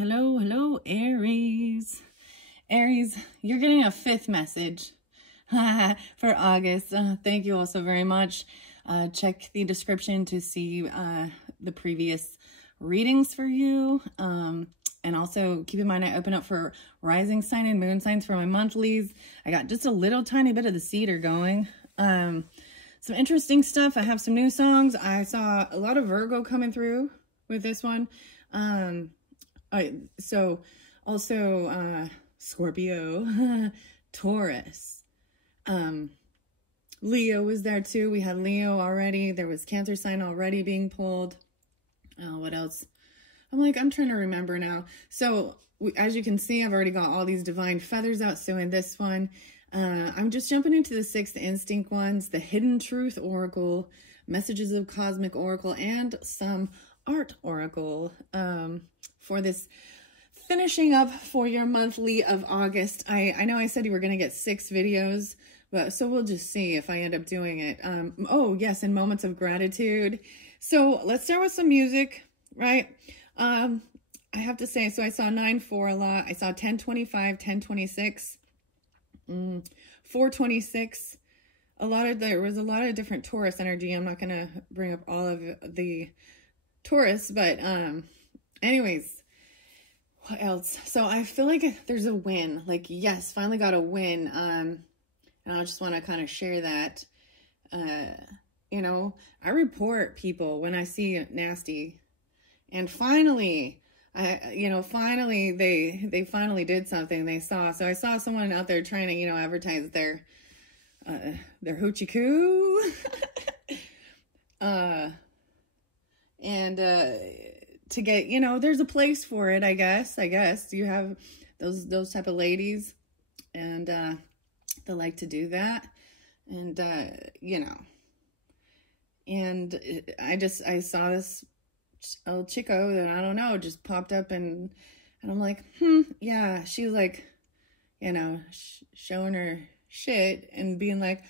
hello, Aries. Aries, you're getting a fifth message for August. Thank you all so very much. Check the description to see the previous readings for you. And also keep in mind, I open up for rising sign and moon signs for my monthlies. I got just a little tiny bit of the cedar going. Some interesting stuff. I have some new songs. I saw a lot of Virgo coming through with this one. So also Scorpio, Taurus, Leo was there too. We had Leo already. There was Cancer sign already being pulled. What else? I'm trying to remember now. So as you can see, I've already got all these divine feathers out. So in this one, I'm just jumping into the sixth instinct ones, the hidden truth oracle, messages of cosmic oracle, and some art oracle for this finishing up for your monthly of August. I know I said you were going to get 6 videos, but so we'll just see if I end up doing it. Oh yes, and moments of gratitude. So let's start with some music, right? I have to say, so I saw 9-4 a lot. I saw 1025, 1026, 426. There was a lot of different Taurus energy. I'm not going to bring up all of the Taurus, but anyways, what else? So I feel like there's a win. Like, yes, finally got a win. And I just want to kind of share that. You know, I report people when I see nasty. And finally, finally they finally did something. They saw. So I saw someone out there trying to, advertise their hoochie coo. And to get, there's a place for it, I guess. You have those type of ladies, and they like to do that. And and I saw this old chico that I don't know just popped up, and I'm like, yeah, she's like, showing her shit and being like,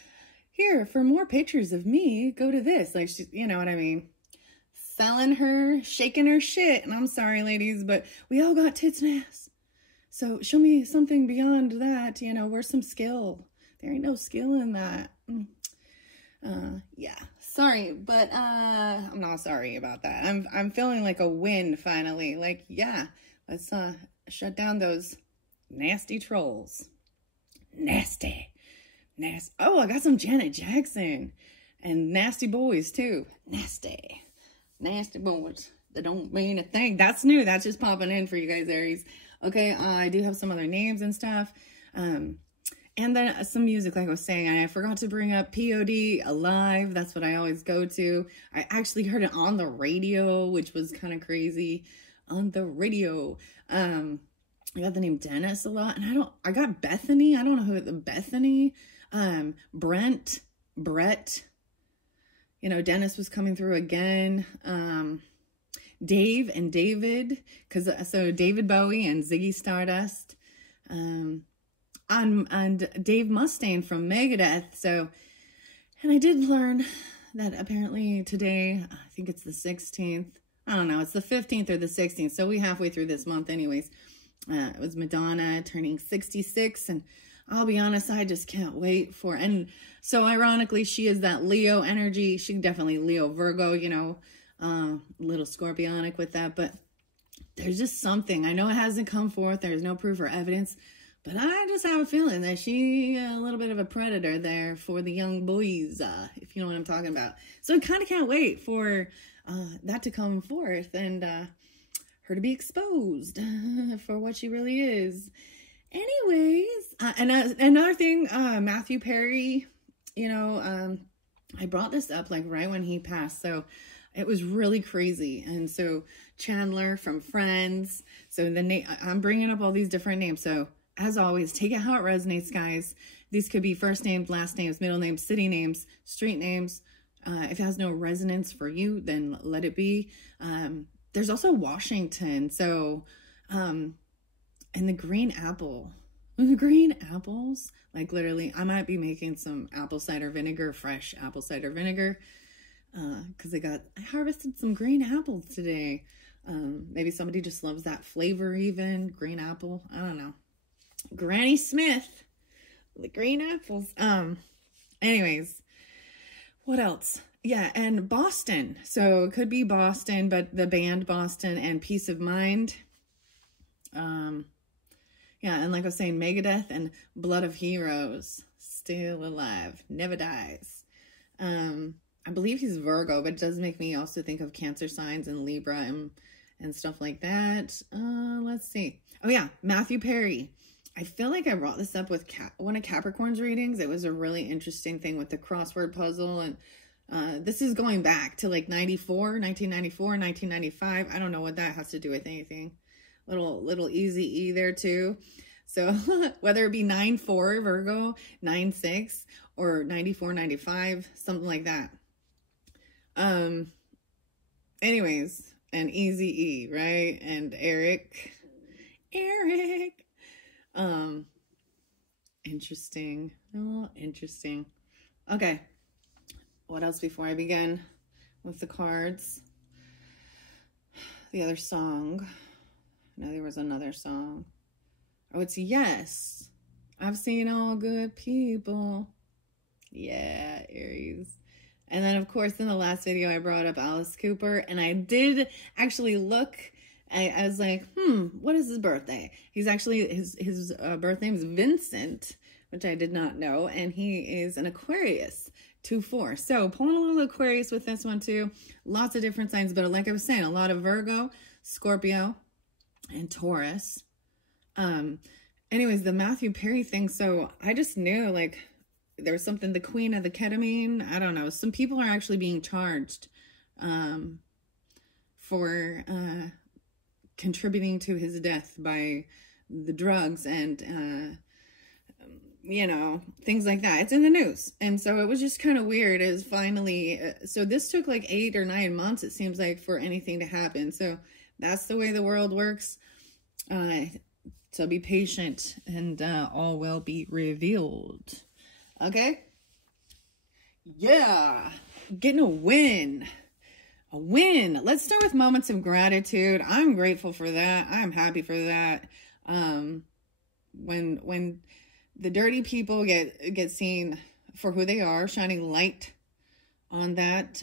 here, for more pictures of me, go to this. Like, she, you know what I mean? Selling her, shaking her shit. And I'm sorry, ladies, but we all got tits and ass. So show me something beyond that. Where's some skill? There ain't no skill in that. Yeah, sorry, but I'm not sorry about that. I'm feeling like a win finally. Like, yeah, let's shut down those nasty trolls. Nasty. Oh, I got some Janet Jackson and nasty boys too. Nasty boys that don't mean a thing. That's new. That's just popping in for you guys, Aries. Okay, I do have some other names and stuff. And then some music, like I was saying. I forgot to bring up POD Alive. That's what I always go to. I actually heard it on the radio, which was kind of crazy. On the radio. I got the name Dennis a lot. And I got Bethany. I don't know who, Bethany. Brett. Dennis was coming through again. Dave and David. So David Bowie and Ziggy Stardust. And Dave Mustaine from Megadeth. So, and I did learn that apparently today, I think it's the 16th. I don't know. It's the 15th or the 16th. So we halfway through this month anyways. It was Madonna turning 66. And I'll be honest, I just can't wait for, and so ironically, she is that Leo energy. She definitely Leo Virgo, a little scorpionic with that, but there's just something. I know it hasn't come forth. There's no proof or evidence. But I just have a feeling that she a little bit of a predator there for the young boys, if you know what I'm talking about. So I kind of can't wait for that to come forth and her to be exposed for what she really is. Anyways, and another thing, Matthew Perry, I brought this up like right when he passed. So it was really crazy. And so Chandler from Friends. So I'm bringing up all these different names. So as always, take it how it resonates, guys. These could be first names, last names, middle names, city names, street names. If it has no resonance for you, then let it be. There's also Washington. So, and the green apple. The green apples. Like literally, I might be making some apple cider vinegar, fresh apple cider vinegar. Because I harvested some green apples today. Maybe somebody just loves that flavor even. Green apple. I don't know. Granny Smith. The green apples. Anyways. What else? Yeah, and Boston. So it could be Boston, but the band Boston and Peace of Mind. Yeah, and like I was saying, Megadeth and Blood of Heroes. Still alive. Never dies. I believe he's Virgo, but it does make me also think of Cancer signs and Libra and stuff like that. Let's see. Oh yeah, Matthew Perry. I feel like I brought this up with one of Capricorn's readings. It was a really interesting thing with the crossword puzzle. And this is going back to like 1994, 1995. I don't know what that has to do with anything. Little easy E there too. So whether it be 9-4 Virgo, 9-6, or 94, 95, something like that. Anyways, and Easy E, right? And Eric. Interesting. Oh, interesting. Okay. What else before I begin with the cards? The other song. No, there was another song. Oh, it's Yes. I've seen all good people. Yeah, Aries. And then, of course, in the last video, I brought up Alice Cooper. And I did actually look. I was like, what is his birthday? He's actually, his birth name is Vincent, which I did not know. And he is an Aquarius, 2-4. So pulling a little Aquarius with this one too. Lots of different signs. But like I was saying, a lot of Virgo, Scorpio, and Taurus. Anyways, the Matthew Perry thing. So I just knew like there was something, the queen of the ketamine. I don't know. Some people are actually being charged, for, contributing to his death by the drugs and, you know, things like that. It's in the news. And so it was just kind of weird. It was finally, so this took like 8 or 9 months, it seems like, for anything to happen. So that's the way the world works. So be patient and all will be revealed. Okay? Yeah. Getting a win. A win. Let's start with moments of gratitude. I'm grateful for that. I'm happy for that. When the dirty people get seen for who they are, shining light on that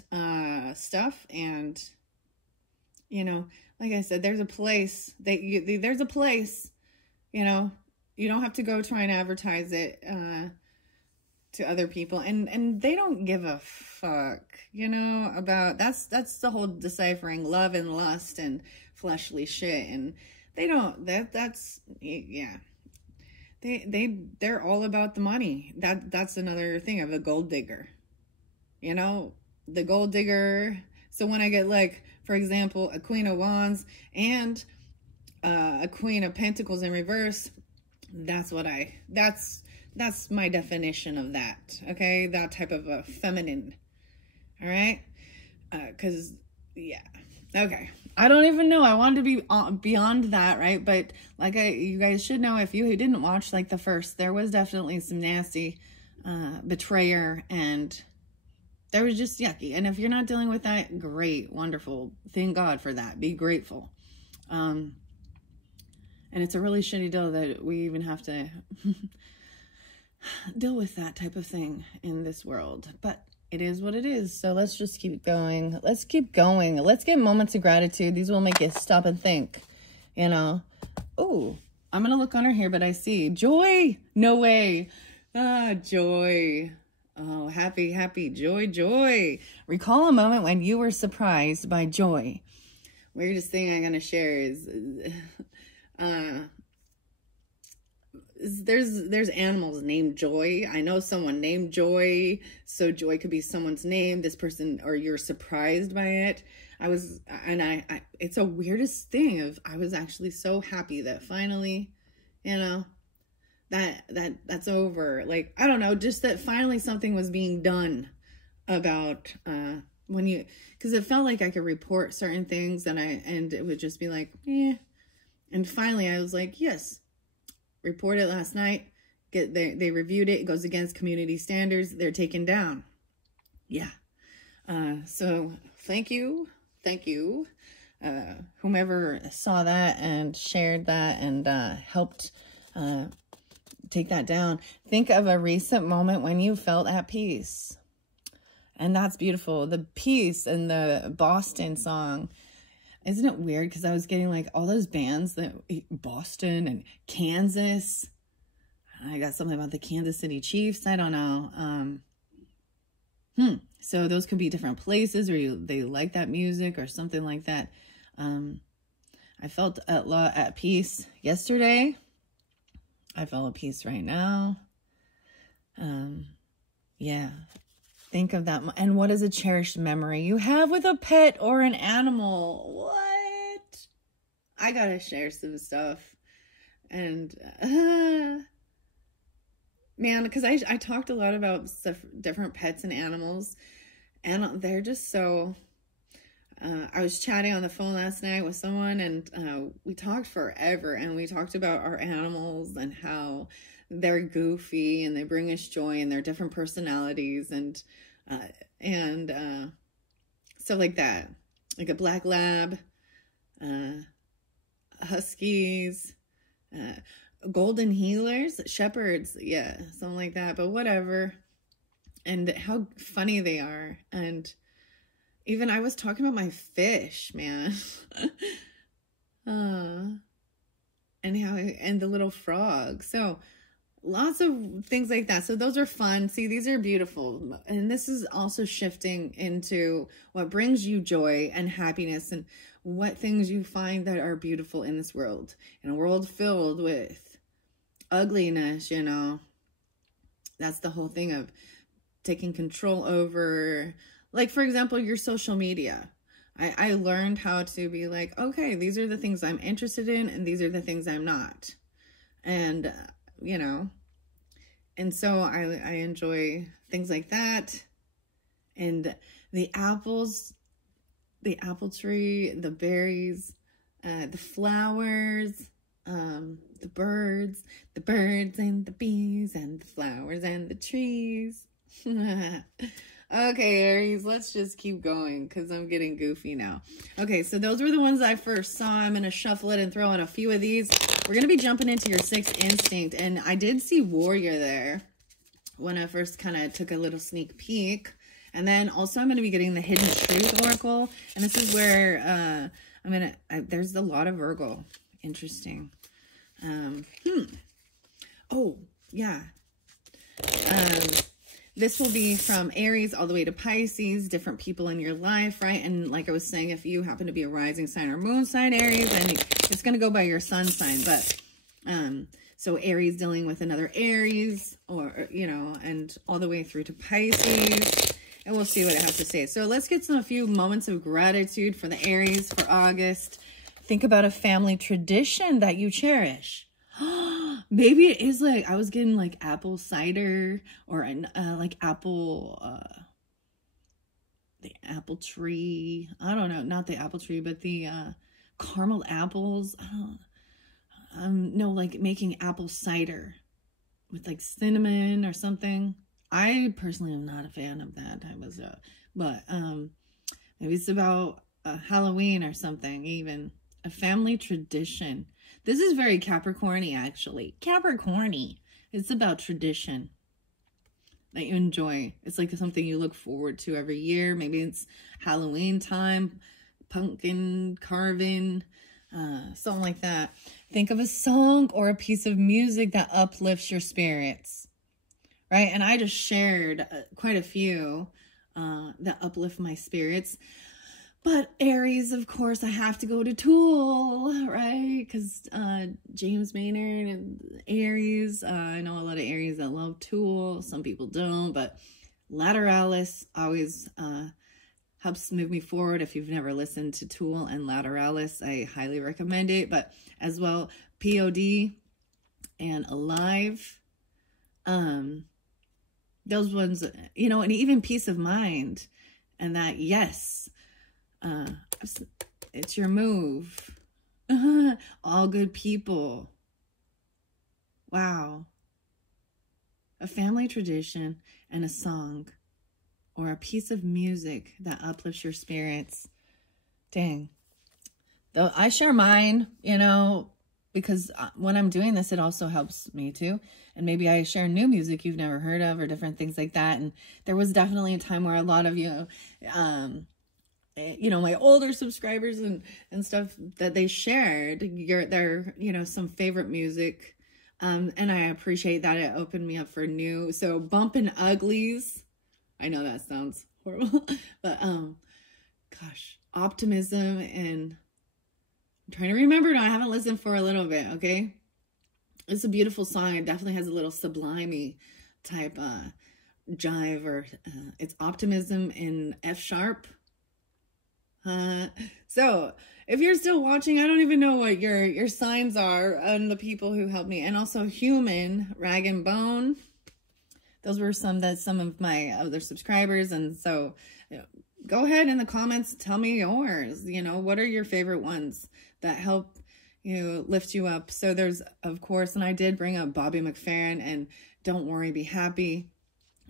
stuff, and you know, like I said, there's a place there's a place. You know, you don't have to go try and advertise it to other people, and they don't give a fuck, you know, about that's the whole deciphering love and lust and fleshly shit, and they don't that's yeah, they're all about the money. That's another thing of a gold digger, you know, the gold digger. So when I get, like, for example, a Queen of Wands and a Queen of Pentacles in reverse, that's my definition of that. Okay, that type of a feminine. All right, because yeah, okay. I don't even know. I wanted to be beyond that, right? But like you guys should know, if you didn't watch like the first, there was definitely some nasty betrayer, and there was just yucky. And if you're not dealing with that, great, wonderful. Thank God for that. Be grateful. And it's a really shitty deal that we even have to deal with that type of thing in this world. But it is what it is. So let's just keep going. Let's keep going. Let's get moments of gratitude. These will make you stop and think, you know. Oh, I'm going to look on her here, but I see Joy. No way. Joy. Oh, happy, joy. Recall a moment when you were surprised by joy. Weirdest thing I'm going to share is, there's animals named Joy. I know someone named Joy, so Joy could be someone's name. This person, or you're surprised by it. It's a weirdest thing of, I was actually so happy that finally, you know, that's over. Like, I don't know, just that finally something was being done about, because it felt like I could report certain things and it would just be like, eh. And finally I was like, yes, report it last night. They reviewed it. It goes against community standards. They're taken down. Yeah. So thank you. whomever saw that and shared that and helped take that down. Think of a recent moment when you felt at peace. And that's beautiful. The peace in the Boston song. Isn't it weird? Because I was getting like all those bands that Boston and Kansas. I got something about the Kansas City Chiefs. I don't know. So those could be different places where they like that music or something like that. I felt at peace yesterday. I feel at peace right now. Yeah. Think of that. And what is a cherished memory you have with a pet or an animal? What? I gotta share some stuff. And, man, because I talked a lot about stuff, different pets and animals. And they're just so... I was chatting on the phone last night with someone, and we talked forever. And we talked about our animals and how they're goofy and they bring us joy and they're different personalities and stuff like that. Like a black lab, huskies, golden healers, shepherds, yeah, something like that. But whatever. And how funny they are. And even I was talking about my fish, man. And the little frog. So lots of things like that. So those are fun. See, these are beautiful. And this is also shifting into what brings you joy and happiness and what things you find that are beautiful in this world. In a world filled with ugliness, you know. That's the whole thing of taking control over, like, for example, your social media. I learned how to be like, okay, these are the things I'm interested in and these are the things I'm not. And, you know, and so I enjoy things like that. And the apples, the apple tree, the berries, the flowers, the birds and the bees and the flowers and the trees. Okay, Aries, let's just keep going because I'm getting goofy now. Okay, so those were the ones I first saw. I'm going to shuffle it and throw in a few of these. We're going to be jumping into your sixth instinct. And I did see Warrior there when I first kind of took a little sneak peek. And then also I'm going to be getting the Hidden Truth Oracle. And this is where there's a lot of Virgo. Interesting. Oh, yeah. This will be from Aries all the way to Pisces, different people in your life, right? And like I was saying, if you happen to be a rising sign or moon sign Aries, then it's going to go by your sun sign. But so Aries dealing with another Aries, or, you know, and all the way through to Pisces. And we'll see what it has to say. So let's get a few moments of gratitude for the Aries for August. Think about a family tradition that you cherish. Maybe it is like, I was getting like apple cider or like apple, the apple tree. I don't know, not the apple tree, but the caramel apples. I don't no, like making apple cider with like cinnamon or something. I personally am not a fan of that type of stuff, but maybe it's about Halloween or something, even a family tradition. This is very Capricorn-y, actually. Capricorn-y. It's about tradition that you enjoy. It's like something you look forward to every year. Maybe it's Halloween time, pumpkin carving, something like that. Think of a song or a piece of music that uplifts your spirits, right? And I just shared quite a few that uplift my spirits. But Aries, of course, I have to go to Tool, right? Because James Maynard and Aries. I know a lot of Aries that love Tool. Some people don't, but Lateralis always helps move me forward. If you've never listened to Tool and Lateralis, I highly recommend it. But as well, POD and Alive. Those ones, you know, and even Peace of Mind. And that, yes. It's your move. All good people. Wow. A family tradition and a song or a piece of music that uplifts your spirits. Dang. Though I share mine, you know, because when I'm doing this, it also helps me too. And maybe I share new music you've never heard of or different things like that. And there was definitely a time where a lot of you know, my older subscribers and stuff that they shared their, you know, some favorite music. And I appreciate that. It opened me up for new. So Bumpin' Uglies. I know that sounds horrible, but, gosh, Optimism, and I'm trying to remember now. I haven't listened for a little bit. Okay. It's a beautiful song. It definitely has a little sublimey type, jive, or, it's Optimism in F sharp. So if you're still watching, I don't even know what your signs are, and the people who helped me, and also Human, Rag and Bone. Those were some of my other subscribers. And so, you know, go ahead in the comments, tell me yours. You know, what are your favorite ones that help you lift you up? So there's, of course, and I did bring up Bobby McFerrin and Don't Worry, Be Happy.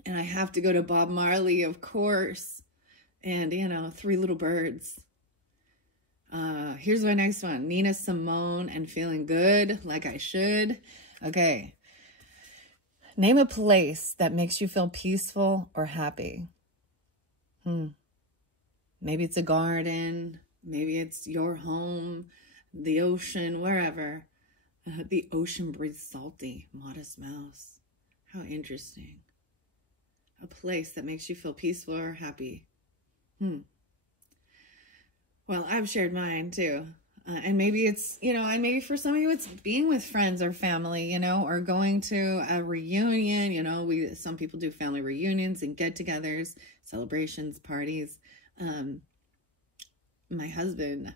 And I have to go to Bob Marley, of course. And, you know, Three Little Birds. Here's my next one. Nina Simone and Feeling Good, Like I Should. Okay. Name a place that makes you feel peaceful or happy. Maybe it's a garden. Maybe it's your home, the ocean, wherever. The ocean breathes salty. Modest Mouse. How interesting. A place that makes you feel peaceful or happy. Well, I've shared mine too. And maybe it's, you know, and maybe for some of you, it's being with friends or family, you know, or going to a reunion. You know, some people do family reunions and get-togethers, celebrations, parties. My husband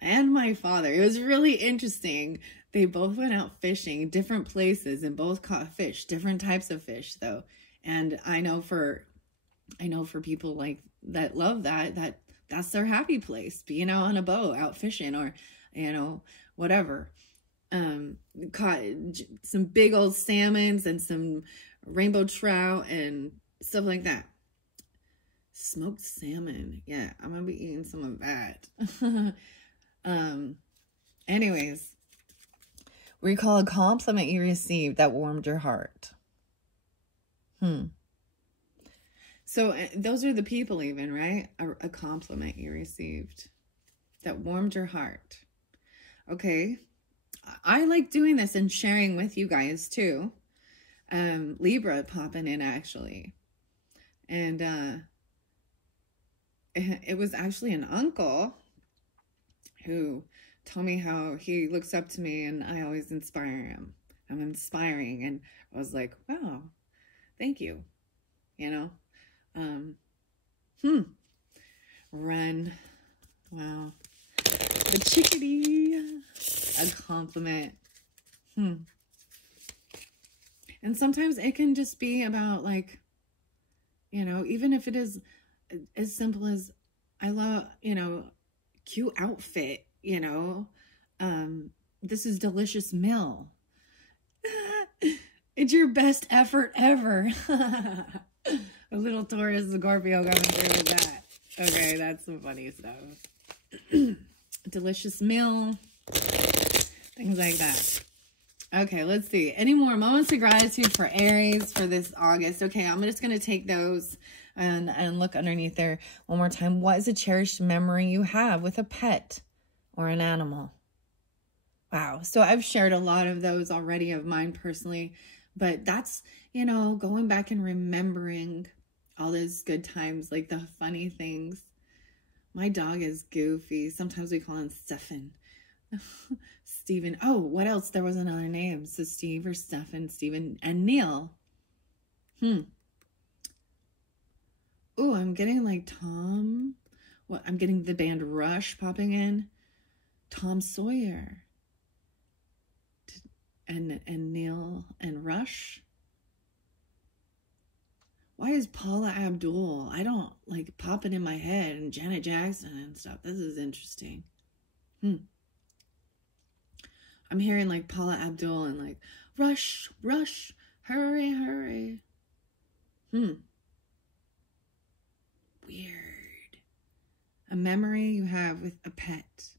and my father, it was really interesting. They both went out fishing, different places, and both caught fish, different types of fish though. And I know for people like that love that's their happy place, being out on a boat, out fishing, or, you know, whatever. Caught some big old salmons and some rainbow trout and stuff like that. Smoked salmon. Yeah, I'm gonna be eating some of that. Anyways, recall a compliment you received that warmed your heart. So those are the people even, right? A compliment you received that warmed your heart. Okay. I like doing this and sharing with you guys too. Libra popping in actually. And it was actually an uncle who told me how he looks up to me and I always inspire him. I'm inspiring. And I was like, wow, thank you. You know? Run. Wow. The chickadee. A compliment. And sometimes it can just be about, like, you know, even if it is as simple as, I love, you know, cute outfit, you know, this is delicious meal. It's your best effort ever. A little Taurus Scorpio coming through with that. Okay, that's some funny stuff. Delicious meal. Things like that. Okay, let's see. Any more moments of gratitude for Aries for this August? Okay, I'm just going to take those and look underneath there one more time. What is a cherished memory you have with a pet or an animal? Wow. So I've shared a lot of those already of mine personally, but that's, you know, going back and remembering all those good times, like the funny things. My dog is Goofy. Sometimes we call him Stefan. Steven. Oh, what else? There was another name. So Steve or Stefan, Steven, and Neil. Oh, I'm getting like Tom. What? I'm getting the band Rush popping in. Tom Sawyer. And Neil and Rush. Why is Paula Abdul? I don't like popping in my head, and Janet Jackson and stuff. This is interesting. I'm hearing like Paula Abdul and like rush, rush, hurry, hurry. Weird. A memory you have with a pet.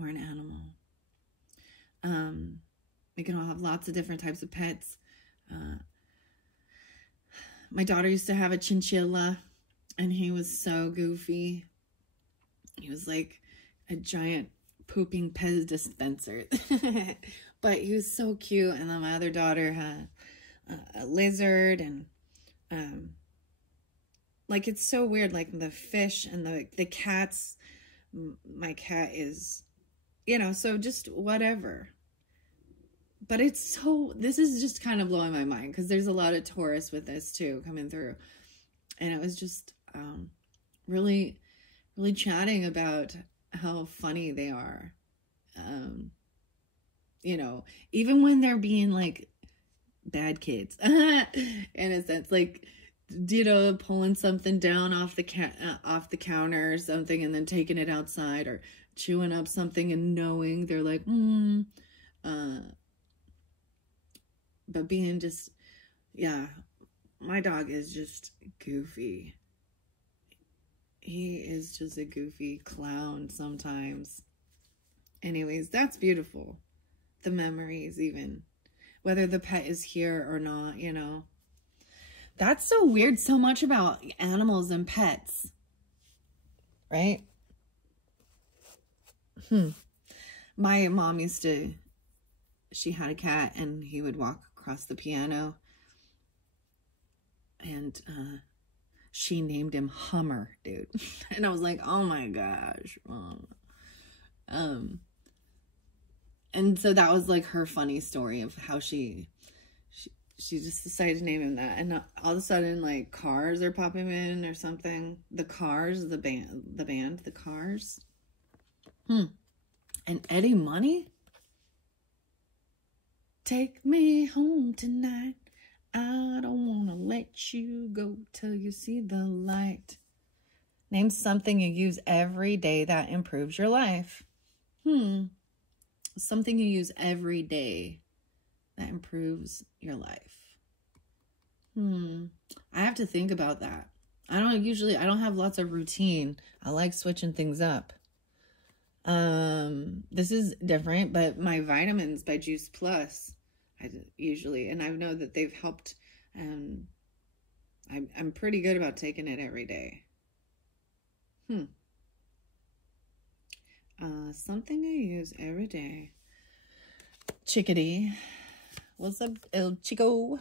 or an animal. We can all have lots of different types of pets. My daughter used to have a chinchilla, and he was so goofy. He was like a giant pooping Pez dispenser. But he was so cute. And then my other daughter had a lizard, and like, it's so weird, like the fish and the cats. My cat is, you know, so just whatever. But it's so, this is just kind of blowing my mind, because there's a lot of Taurus with this too coming through. And it was just really, really chatting about how funny they are. You know, even when they're being like bad kids, in a sense, like, you know, pulling something down off the counter or something, and then taking it outside, or chewing up something and knowing they're like, but being just, yeah, my dog is just goofy. He is just a goofy clown sometimes. Anyways, that's beautiful. The memories, even whether the pet is here or not, you know. That's so weird. So much about animals and pets, right? My mom used to, she had a cat, and he would walk across the piano, and she named him Hummer, dude. And I was like, oh my gosh, Mom. And so that was like her funny story of how she just decided to name him that. And all of a sudden, like, Cars are popping in or something. The Cars, the band, the Cars. And Eddie Money. Take me home tonight. I don't want to let you go till you see the light. Name something you use every day that improves your life. Something you use every day that improves your life. I have to think about that. I don't have lots of routine. I like switching things up. This is different, but my vitamins by Juice Plus, I know that they've helped. I'm pretty good about taking it every day. Something I use every day. Chickadee. What's up, El Chico?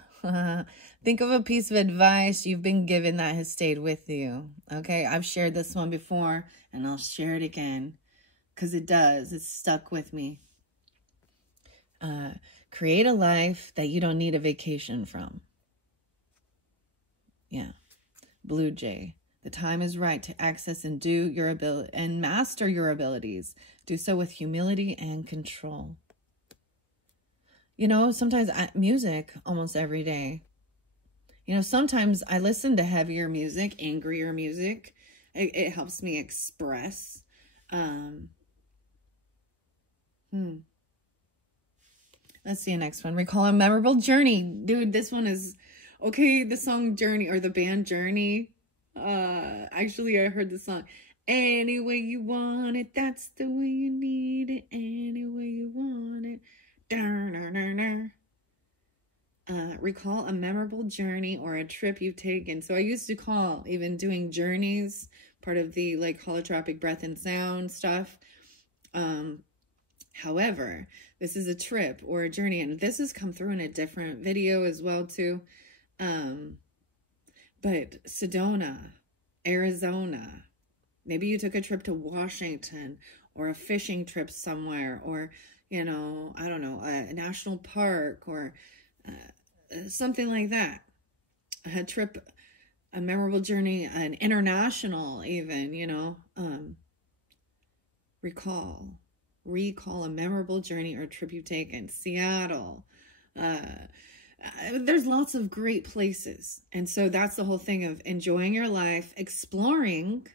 Think of a piece of advice you've been given that has stayed with you. Okay, I've shared this one before, and I'll share it again, because it's stuck with me. Create a life that you don't need a vacation from. Yeah. Blue Jay. The time is right to access and do your ability and master your abilities. Do so with humility and control. You know, sometimes music almost every day. You know, sometimes I listen to heavier music, angrier music. It helps me express. Let's see the next one. Recall a memorable journey. Dude, this one is okay. The song Journey, or the band Journey. Actually, I heard the song. Any way you want it, that's the way you need it. Any way you want it. Recall a memorable journey or a trip you've taken. So I used to call even doing journeys part of the like holotropic breath and sound stuff. However, this is a trip or a journey, and this has come through in a different video as well too. But Sedona, Arizona, maybe you took a trip to Washington, or a fishing trip somewhere, or, you know, I don't know, a national park, or something like that. A trip, a memorable journey, an international even, you know. Recall a memorable journey or trip you've taken. Seattle. There's lots of great places. And so that's the whole thing of enjoying your life, exploring.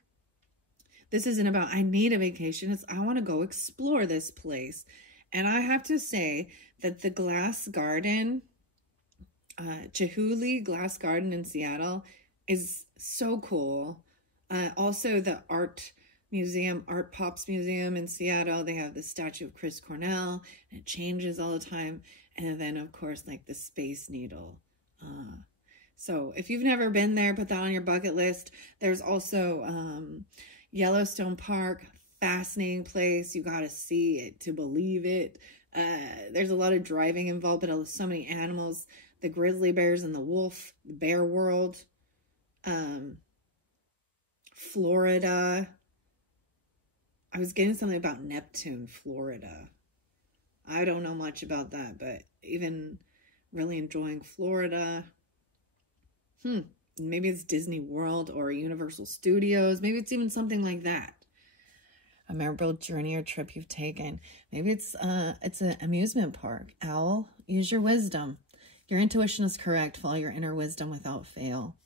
This isn't about, I need a vacation. It's, I want to go explore this place. And I have to say that the Glass Garden, Chihuly Glass Garden in Seattle is so cool. Also the art museum, Art Pops Museum in Seattle. They have the statue of Chris Cornell, and it changes all the time. And then, of course, like the Space Needle. So if you've never been there, put that on your bucket list. There's also Yellowstone Park, fascinating place. You got to see it to believe it. There's a lot of driving involved, but so many animals. The grizzly bears and the wolf, the bear world. Florida. I was getting something about Neptune, Florida. I don't know much about that, but even really enjoying Florida. Maybe it's Disney World or Universal Studios. Maybe it's even something like that. A memorable journey or trip you've taken. Maybe it's an amusement park. Owl, use your wisdom. Your intuition is correct. Follow your inner wisdom without fail.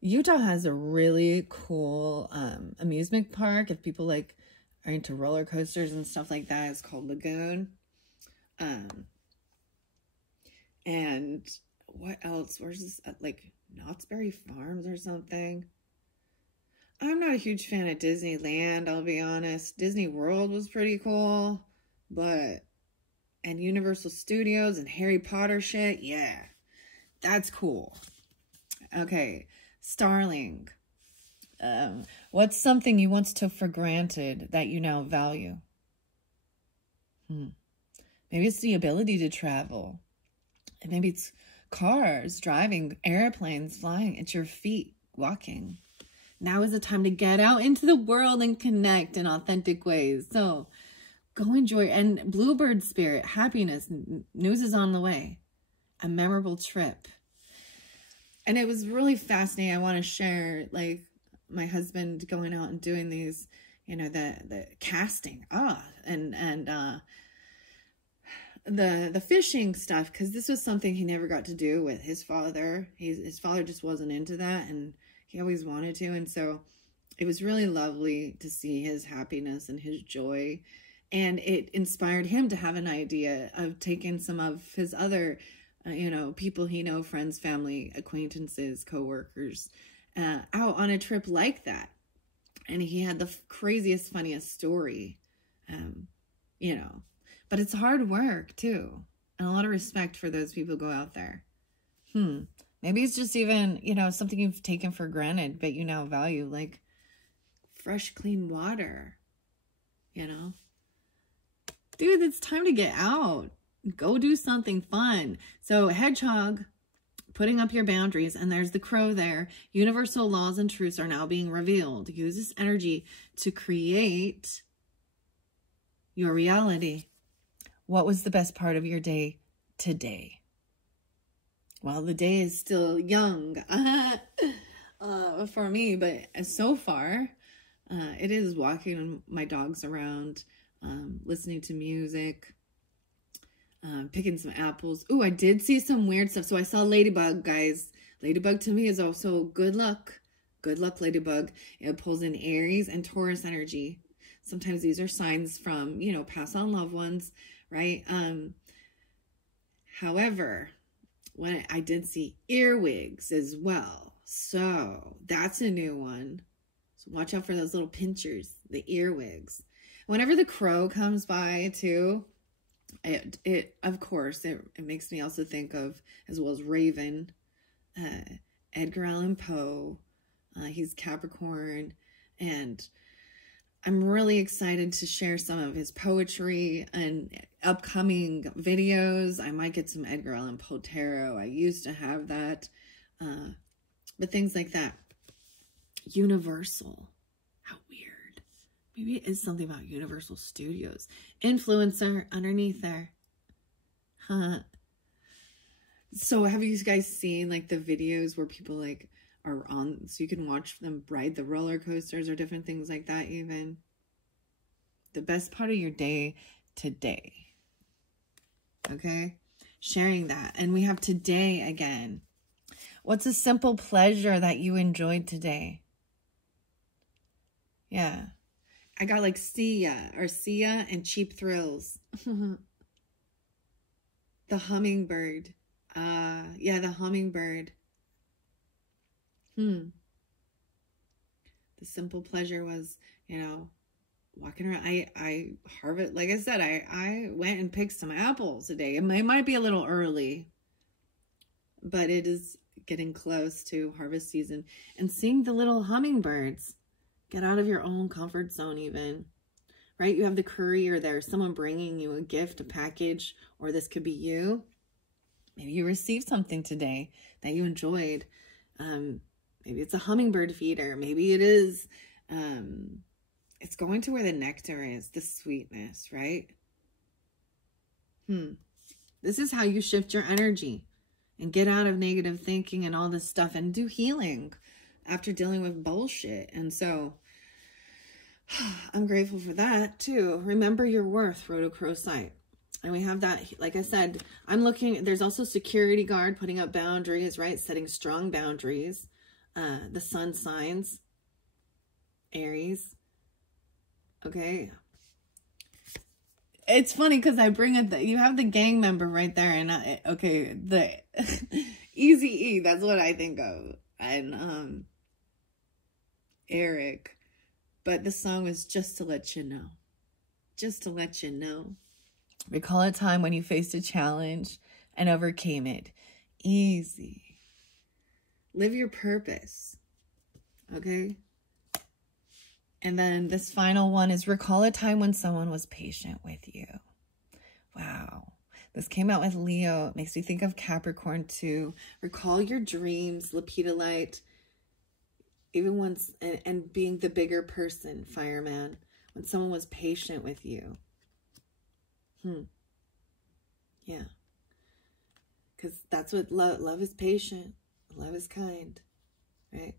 Utah has a really cool amusement park. If people like are into roller coasters and stuff like that, it's called Lagoon. And what else? Where's this? Like Knott's Berry Farms or something. I'm not a huge fan of Disneyland, I'll be honest. Disney World was pretty cool, and Universal Studios and Harry Potter shit, yeah, that's cool. Okay, Starling. What's something you once took for granted that you now value? Maybe it's the ability to travel. And maybe it's cars, driving, airplanes, flying at your feet, walking. Now is the time to get out into the world and connect in authentic ways. So go enjoy. And Bluebird spirit, happiness, news is on the way. A memorable trip. And it was really fascinating. I want to share, like, my husband going out and doing these, you know, the casting. The fishing stuff, because this was something he never got to do with his father. His father just wasn't into that, and he always wanted to. And so it was really lovely to see his happiness and his joy. And it inspired him to have an idea of taking some of his other, people he know, friends, family, acquaintances, coworkers, out on a trip like that. And he had the craziest, funniest story, but it's hard work too. And a lot of respect for those people who go out there. Maybe it's just even, something you've taken for granted, but you now value, like fresh, clean water, Dude, it's time to get out. Go do something fun. So Hedgehog, putting up your boundaries, and there's the crow there. Universal laws and truths are now being revealed. Use this energy to create your reality. What was the best part of your day today? Well, the day is still young for me, but so far, it is walking my dogs around, listening to music, picking some apples. Ooh, I did see some weird stuff. So I saw Ladybug, guys. Ladybug to me is also good luck. Good luck, Ladybug. It pulls in Aries and Taurus energy. Sometimes these are signs from, pass on loved ones, right? However, when I did see earwigs as well. So that's a new one. So watch out for those little pinchers, the earwigs. Whenever the crow comes by too, it of course, it makes me also think of, as well as Raven, Edgar Allan Poe. He's Capricorn, and I'm really excited to share some of his poetry and upcoming videos. I might get some Edgar Allan Poe tarot. I used to have that, but things like that. Universal. How weird. Maybe it is something about Universal Studios. Influencer underneath there. So have you guys seen like the videos where people like are on, so you can watch them ride the roller coasters or different things like that even? The best part of your day today. Okay? Sharing that. And we have today again. What's a simple pleasure that you enjoyed today? Yeah. I got like Sia and Cheap Thrills. The hummingbird. Yeah, the hummingbird. The simple pleasure was, you know, walking around. I harvest, like I said, I went and picked some apples today. It might be a little early, but it is getting close to harvest season. And seeing the little hummingbirds get out of your own comfort zone even, right? You have the courier there, someone bringing you a gift, a package, or this could be you. Maybe you received something today that you enjoyed. Maybe it's a hummingbird feeder. Maybe it is, it's going to where the nectar is, the sweetness, right? This is how you shift your energy and get out of negative thinking and all this stuff and do healing after dealing with bullshit. And so I'm grateful for that too. Remember your worth, rhodochrosite. And we have that, like I said, I'm looking, there's also security guard, putting up boundaries, right? Setting strong boundaries. The sun signs, Aries. Okay. It's funny because I bring it, you have the gang member right there. And okay, the Easy E, that's what I think of. And Eric. But the song was Just to Let You Know. Just to let you know. Recall a time when you faced a challenge and overcame it. Easy. Live your purpose. Okay? And then this final one is recall a time when someone was patient with you. Wow. This came out with Leo. It makes me think of Capricorn too. Recall your dreams, Lepidolite. Even once, and being the bigger person, fireman, when someone was patient with you. Yeah. Because that's what love is patient. Love is kind. Right?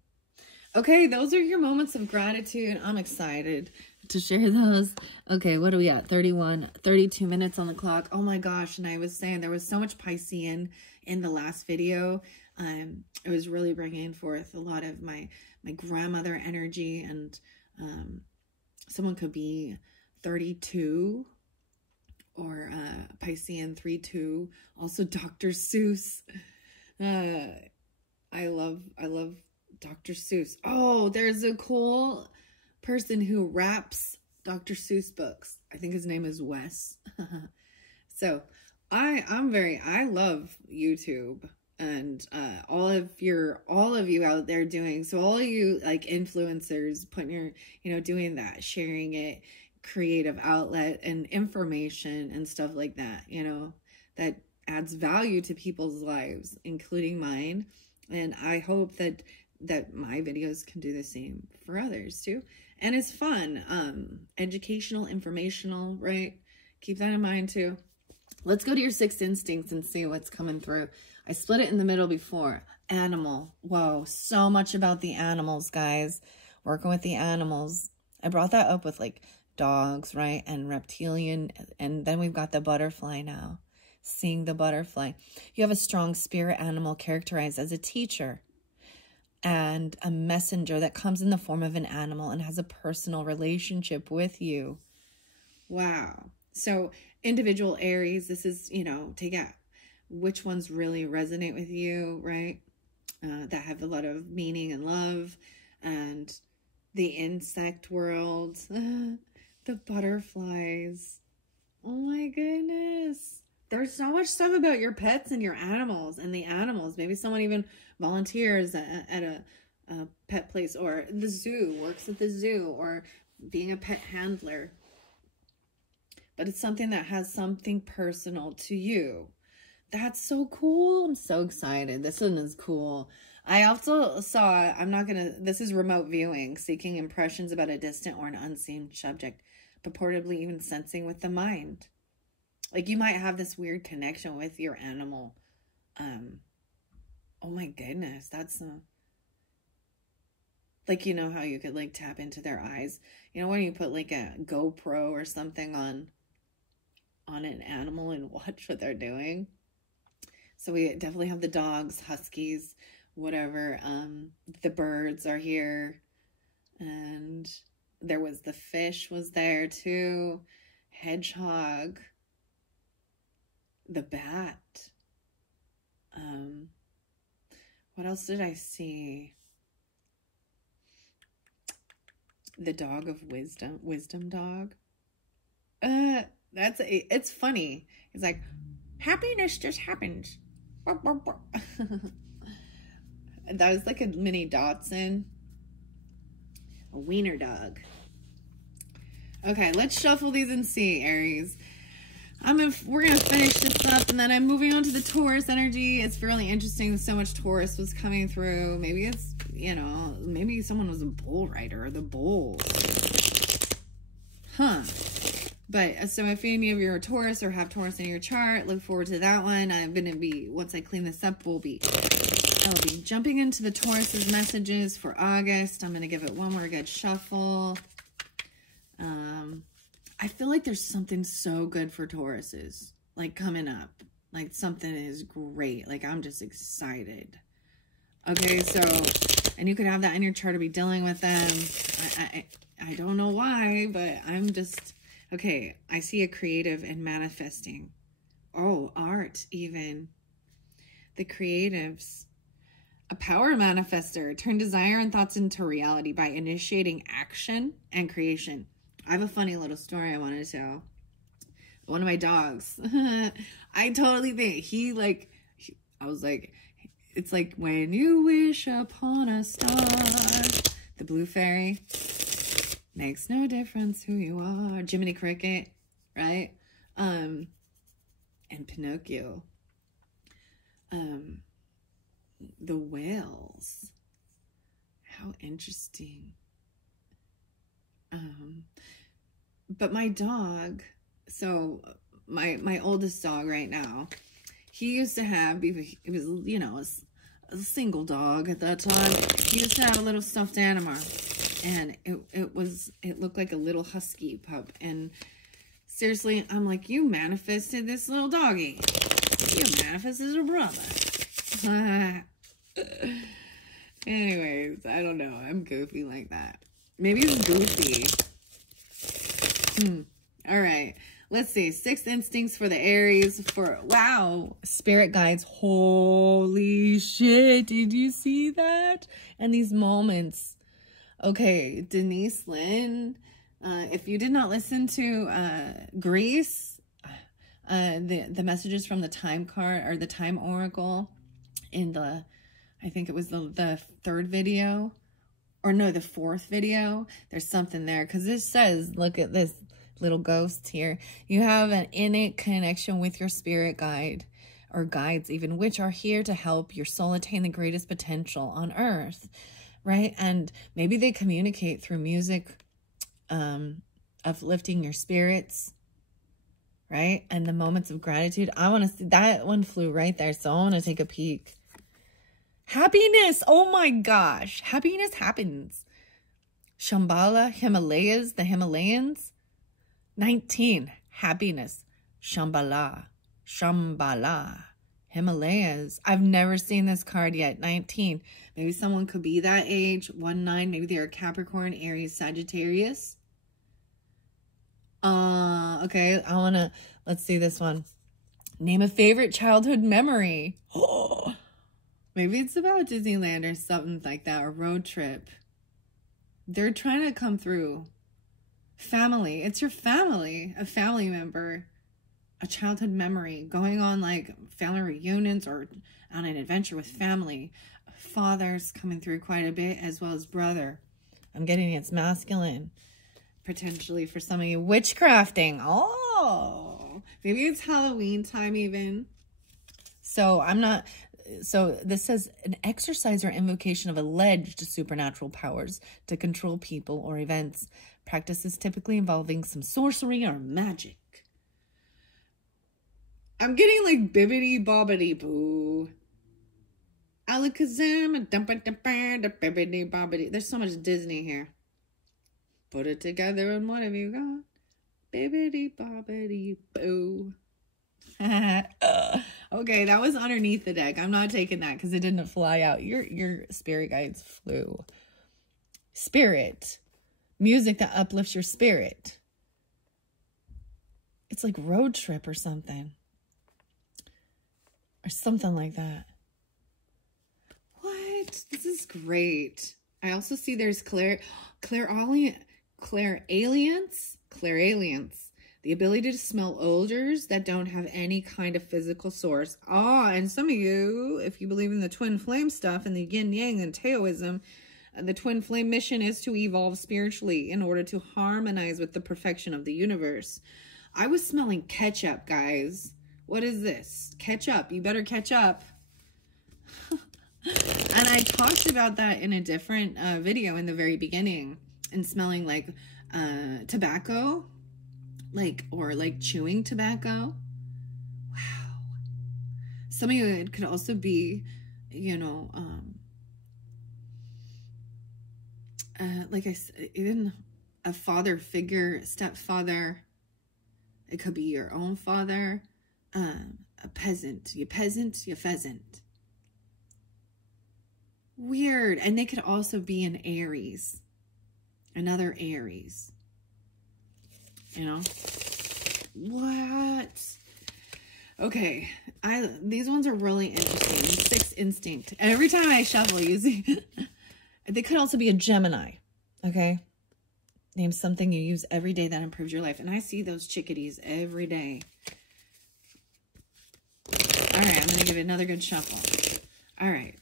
Okay, those are your moments of gratitude. I'm excited to share those. Okay, what are we at? 32 minutes on the clock. Oh my gosh. And I was saying there was so much Piscean in the last video. It was really bringing forth a lot of my grandmother energy, and someone could be 32 or Piscean 3-2. Also Dr. Seuss. I love Dr. Seuss. Oh, there's a cool person who raps Dr. Seuss books. I think his name is Wes. So I love YouTube. And all of you out there doing, so all of you like influencers putting your, doing that, sharing it, creative outlet and information and stuff like that, that adds value to people's lives, including mine. And I hope that my videos can do the same for others too. And it's fun, educational, informational, right? Keep that in mind too. Let's go to your sixth instincts and see what's coming through. I split it in the middle before. Animal. Whoa, so much about the animals, guys. Working with the animals. I brought that up with like dogs, right? And reptilian. And then we've got the butterfly now. Seeing the butterfly. You have a strong spirit animal characterized as a teacher and a messenger that comes in the form of an animal and has a personal relationship with you. Wow. So individual Aries, this is, take out which ones really resonate with you, right? That have a lot of meaning and love. And the insect world, the butterflies. Oh my goodness. There's so much stuff about your pets and your animals and the animals. Maybe someone even volunteers at a pet place, or the zoo, works at the zoo, or being a pet handler. But it's something that has something personal to you. That's so cool. I'm so excited. This one is cool. I also saw, this is remote viewing, seeking impressions about a distant or an unseen subject, purportedly even sensing with the mind. Like you might have this weird connection with your animal. Oh my goodness. That's like, how you could like tap into their eyes. When you put like a GoPro or something on an animal and watch what they're doing. So we definitely have the dogs, huskies, whatever. The birds are here. And there was the fish was there too. Hedgehog. The bat. What else did I see? The dog of wisdom. Wisdom dog. It's funny. It's like, happiness just happens. That was like a mini Dachshund. A wiener dog. Okay, let's shuffle these and see, Aries. We're gonna finish this up, and then I'm moving on to the Taurus energy. It's really interesting. So much Taurus was coming through. Maybe it's, you know, maybe someone was a bull rider or the bulls. Huh. But so if any of you are Taurus or have Taurus in your chart, look forward to that one. I'm gonna be, once I clean this up, I'll be jumping into the Taurus's messages for August. I'm gonna give it one more good shuffle. I feel like there's something so good for Tauruses, like, coming up. Like, something is great. Like, I'm just excited. Okay, so, and you could have that in your chart to be dealing with them. I don't know why, but I'm just, okay, I see a creative and manifesting. Oh, art, even. The creatives. A power manifester. Turn desire and thoughts into reality by initiating action and creation. I have a funny little story I want to tell. One of my dogs. I totally think I was like, it's like when you wish upon a star. The blue fairy. Makes no difference who you are. Jiminy Cricket, right? And Pinocchio. The whales. How interesting. But my dog, so my oldest dog right now, he used to have, it was, you know, a single dog at that time. He used to have a little stuffed animal, and it looked like a little husky pup. And seriously, I'm like, you manifested this little doggy. You manifested a brother. Anyways, I don't know. I'm goofy like that. Maybe it's goofy. All right. Let's see. 6 instincts for the Aries. Wow. Spirit guides. Holy shit. Did you see that? And these moments. Okay. Denise Lynn. If you did not listen to Greece, the messages from the time card or the time oracle in I think it was the 3rd video. Or no, the 4th video. There's something there. Because this says, look at this little ghost here. You have an innate connection with your spirit guide or guides even, which are here to help your soul attain the greatest potential on earth, right? And maybe they communicate through music, uplifting your spirits, right? And the moments of gratitude. I want to see, that one flew right there. So I want to take a peek. Happiness. Oh my gosh. Happiness happens. Shambhala, Himalayas, the Himalayans. 19. Happiness. Shambhala. Shambhala. Himalayas. I've never seen this card yet. 19. Maybe someone could be that age. 1-9. Maybe they're Capricorn, Aries, Sagittarius. Okay. Let's see this one. Name a favorite childhood memory. Oh. Maybe it's about Disneyland or something like that, or road trip. They're trying to come through. Family. It's your family. A family member. A childhood memory. Going on like family reunions or on an adventure with family. Father's coming through quite a bit, as well as brother. I'm getting it's masculine. Potentially for some of you. Witchcrafting. Oh. Maybe it's Halloween time even. So this says an exercise or invocation of alleged supernatural powers to control people or events. Practices typically involving some sorcery or magic. I'm getting like bibbidi bobbidi boo. Alakazam, bibbidi bobbidi. There's so much Disney here. Put it together and what have you got? Bibbidi bobbidi boo. Okay, that was underneath the deck. I'm not taking that because it didn't fly out. Your spirit guides flew. Spirit. Music that uplifts your spirit. It's like road trip or something. Or something like that. What? This is great. I also see there's clairaudience. clairalience, the ability to smell odors that don't have any kind of physical source. And some of you, if you believe in the twin flame stuff and the yin yang and Taoism, the twin flame mission is to evolve spiritually in order to harmonize with the perfection of the universe. I was smelling ketchup, guys. What is this? Ketchup. You better catch up. And I talked about that in a different video in the very beginning, and smelling like tobacco, or chewing tobacco. Wow. Some of you, it could also be, like I said, even a father figure, stepfather. It could be your own father, a peasant, you pheasant. Weird. And they could also be an Aries, another Aries. What? Okay, these ones are really interesting. Sixth instinct. Every time I shuffle, you see, they could also be a Gemini. Okay, name something you use every day that improves your life, and I see those chickadees every day. All right, I'm gonna give it another good shuffle. All right,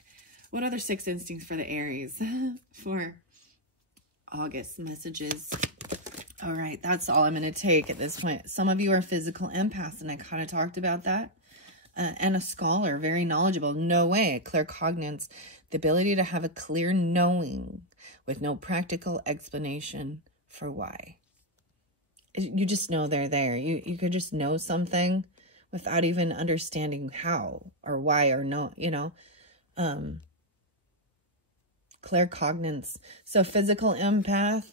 what other sixth instincts for the Aries for August messages? All right, that's all I'm going to take at this point. Some of you are physical empaths, and I kind of talked about that. And a scholar, very knowledgeable. No way. Claircognizance, the ability to have a clear knowing with no practical explanation for why. You just know they're there. You could just know something without even understanding how or why or no, Claircognizance. So physical empath,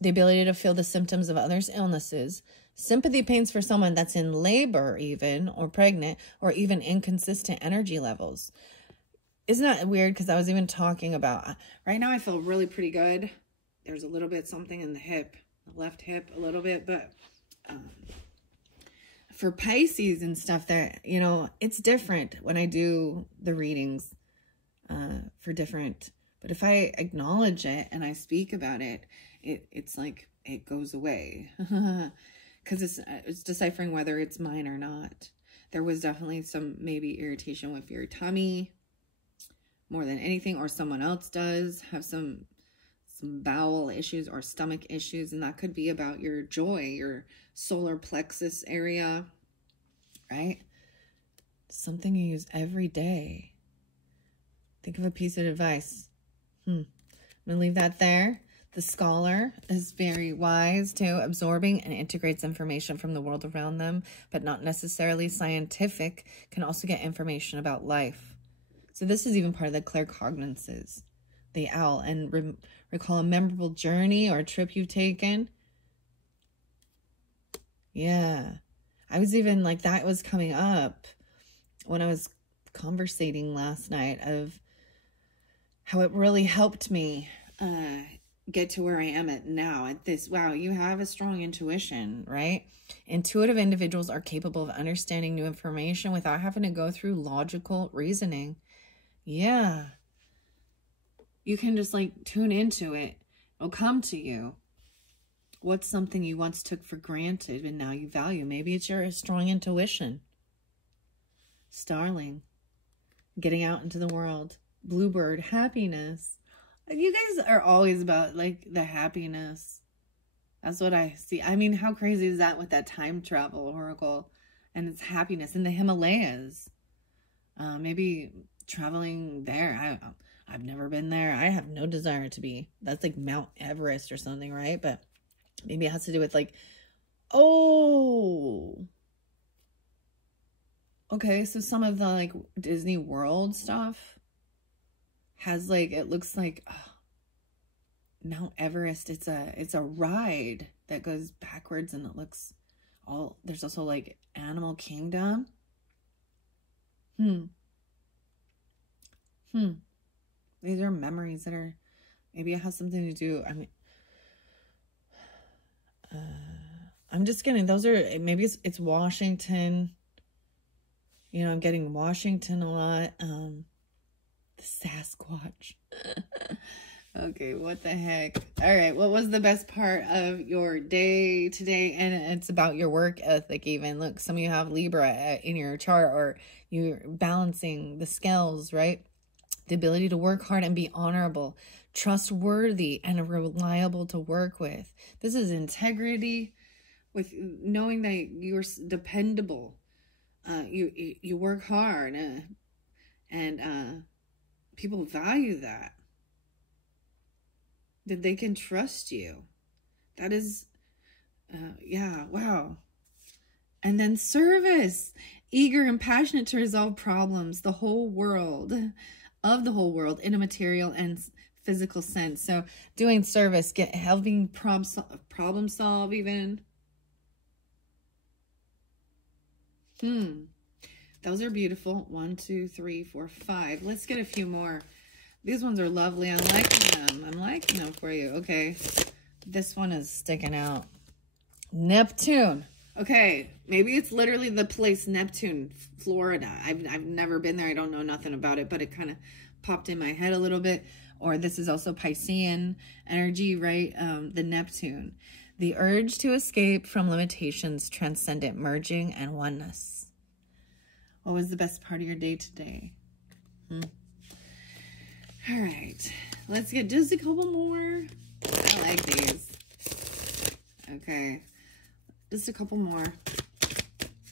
the ability to feel the symptoms of others' illnesses. Sympathy pains for someone that's in labor even, or pregnant, or even inconsistent energy levels. Isn't that weird? Because I was even talking about, right now I feel really pretty good. There's a little bit something in the hip, the left hip a little bit, but for Pisces and stuff that, it's different when I do the readings for different, but if I acknowledge it and I speak about it, it's like it goes away because it's deciphering whether it's mine or not. There was definitely some maybe irritation with your tummy more than anything, or someone else does have some bowel issues or stomach issues, and that could be about your joy, your solar plexus area, right? Something you use every day. Think of a piece of advice. I'm gonna leave that there. The scholar is very wise too, absorbing and integrates information from the world around them, but not necessarily scientific, can also get information about life. So this is even part of the claircognizances, the owl, and recall a memorable journey or a trip you've taken. Yeah, I was even like, that was coming up when I was conversating last night of how it really helped me get to where I am at now at this. Wow, you have a strong intuition, right? Intuitive individuals are capable of understanding new information without having to go through logical reasoning. Yeah. You can just tune into it. It'll come to you. What's something you once took for granted and now you value? Maybe it's your strong intuition. Starling. Getting out into the world. Bluebird. Happiness. You guys are always about the happiness. That's what I see. I mean, how crazy is that with that time travel oracle and its happiness in the Himalayas? Maybe traveling there. I've never been there. I have no desire to be. That's like Mount Everest or something, right? But maybe it has to do with okay, so some of the Disney World stuff has it looks like Mount Everest. It's a ride that goes backwards, and it looks there's also Animal Kingdom. These are memories that are, maybe it has something to do. I mean, I'm just getting, those are, maybe it's Washington. I'm getting Washington a lot. The Sasquatch. Okay, what the heck? All right, what was the best part of your day today? And it's about your work ethic even. Look, some of you have Libra in your chart, or you're balancing the scales, right? The ability to work hard and be honorable, trustworthy, and reliable to work with. This is integrity, with knowing that you're dependable. You work hard, and people value that they can trust you. That is, yeah, wow. And then service, eager and passionate to resolve problems, the whole world in a material and physical sense. So doing service, helping problem solve even. Those are beautiful. 1, 2, 3, 4, 5. Let's get a few more. These ones are lovely. I'm liking them. I'm liking them for you. Okay. This one is sticking out. Neptune. Okay. Maybe it's literally the place Neptune, Florida. I've never been there. I don't know nothing about it, but it kind of popped in my head a little bit. Or this is also Piscean energy, right? The Neptune. The urge to escape from limitations, transcendent merging and oneness. What was the best part of your day today? All right, let's get just a couple more. I like these. Okay, just a couple more.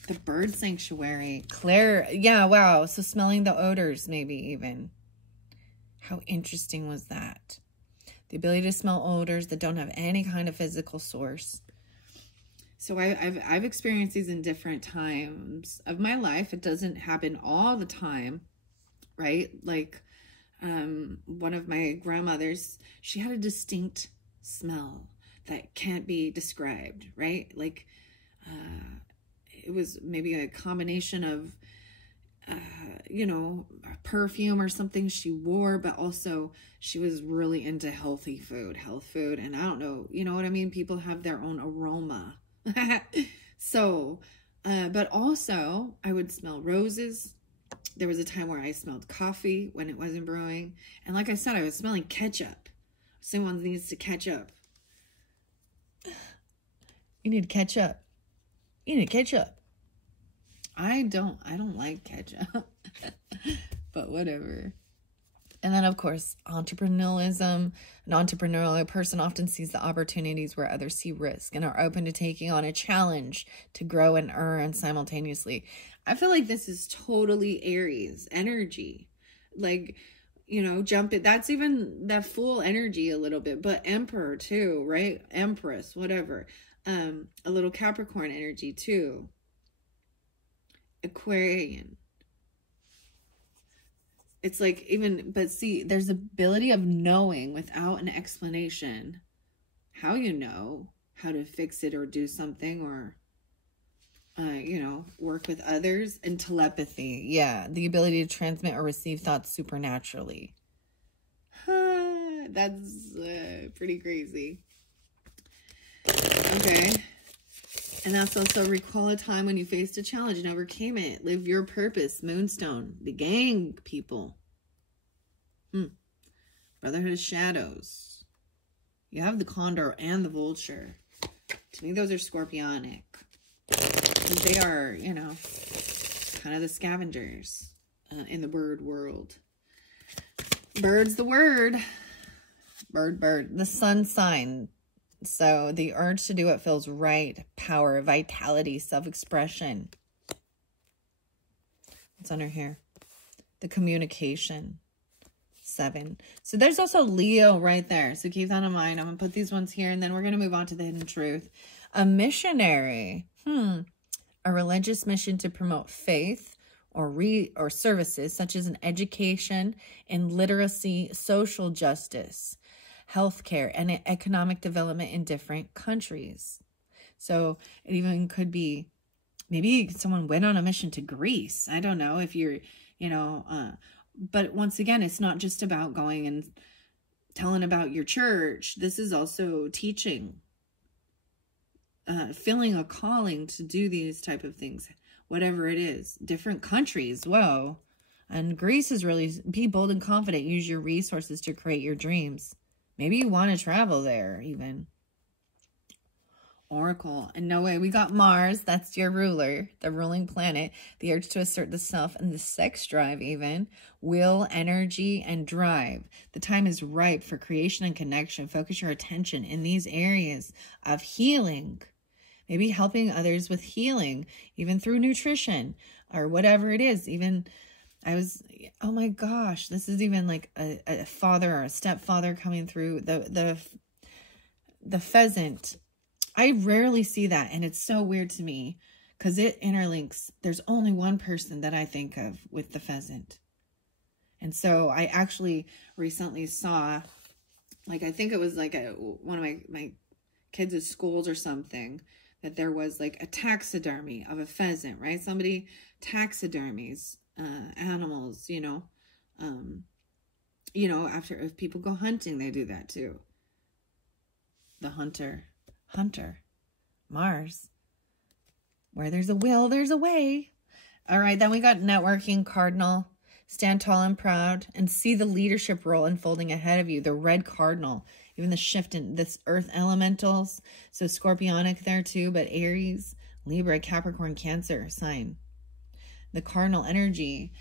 The bird sanctuary. Claire, yeah, wow. So smelling the odors, maybe even. How interesting was that? The ability to smell odors that don't have any kind of physical source. So I've experienced these in different times of my life. It doesn't happen all the time, right? Like, one of my grandmothers, she had a distinct smell that can't be described, right? Like, it was maybe a combination of, you know, perfume or something she wore, but also she was really into health food. And I don't know, you know what I mean? People have their own aroma. So, but also I would smell roses. There was a time where I smelled coffee when it wasn't brewing. And like I said, I was smelling ketchup. Someone needs to catch up. You need ketchup. You need ketchup. I don't like ketchup. But whatever. And then, of course, entrepreneurialism. An entrepreneurial person often sees the opportunities where others see risk and are open to taking on a challenge to grow and earn simultaneously. I feel like this is totally Aries energy. Like, you know, jump it. That's even that Fool energy a little bit, but Emperor too, right? Empress, whatever. A little Capricorn energy too. Aquarian. It's like even, but see, there's ability of knowing without an explanation how you know how to fix it or do something, or, you know, work with others. And telepathy. Yeah. The ability to transmit or receive thoughts supernaturally. That's pretty crazy. Okay. And that's also recall a time when you faced a challenge and overcame it. Live your purpose. Moonstone. The gang people. Brotherhood of Shadows. You have the Condor and the Vulture. To me, those are Scorpionic. They are, you know, kind of the scavengers in the bird world. Bird's the word. Bird. The sun sign. So the urge to do what feels right, power, vitality, self-expression. What's under here? The communication. 7. So there's also Leo right there. So keep that in mind. I'm going to put these ones here, and then we're going to move on to the hidden truth. A missionary. A religious mission to promote faith or services such as an education and literacy, social justice, healthcare, and economic development in different countries. So it even could be, maybe someone went on a mission to Greece. I don't know if you're, you know, but once again, it's not just about going and telling about your church. This is also teaching, feeling a calling to do these type of things, whatever it is. Different countries. Whoa. And Greece is really, be bold and confident. Use your resources to create your dreams. Maybe you want to travel there even. Oracle. And no way, we got Mars. That's your ruler, the ruling planet. The urge to assert the self and the sex drive even. Will, energy, and drive. The time is ripe for creation and connection. Focus your attention in these areas of healing. Maybe helping others with healing, even through nutrition or whatever it is. Even, oh my gosh, this is even like a father or a stepfather coming through. The pheasant. I rarely see that, and it's so weird to me because it interlinks. There's only one person that I think of with the pheasant. And so I actually recently saw, like, I think it was like one of my kids at schools or something, that there was like a taxidermy of a pheasant, right? Somebody taxidermies animals, after, if people go hunting, they do that too. The hunter, Mars. Where there's a will, there's a way. All right, then we got networking, cardinal. Stand tall and proud and see the leadership role unfolding ahead of you. The red cardinal, even the shift in this earth elementals. So scorpionic there too, but Aries, Libra, Capricorn, Cancer sign. The cardinal energy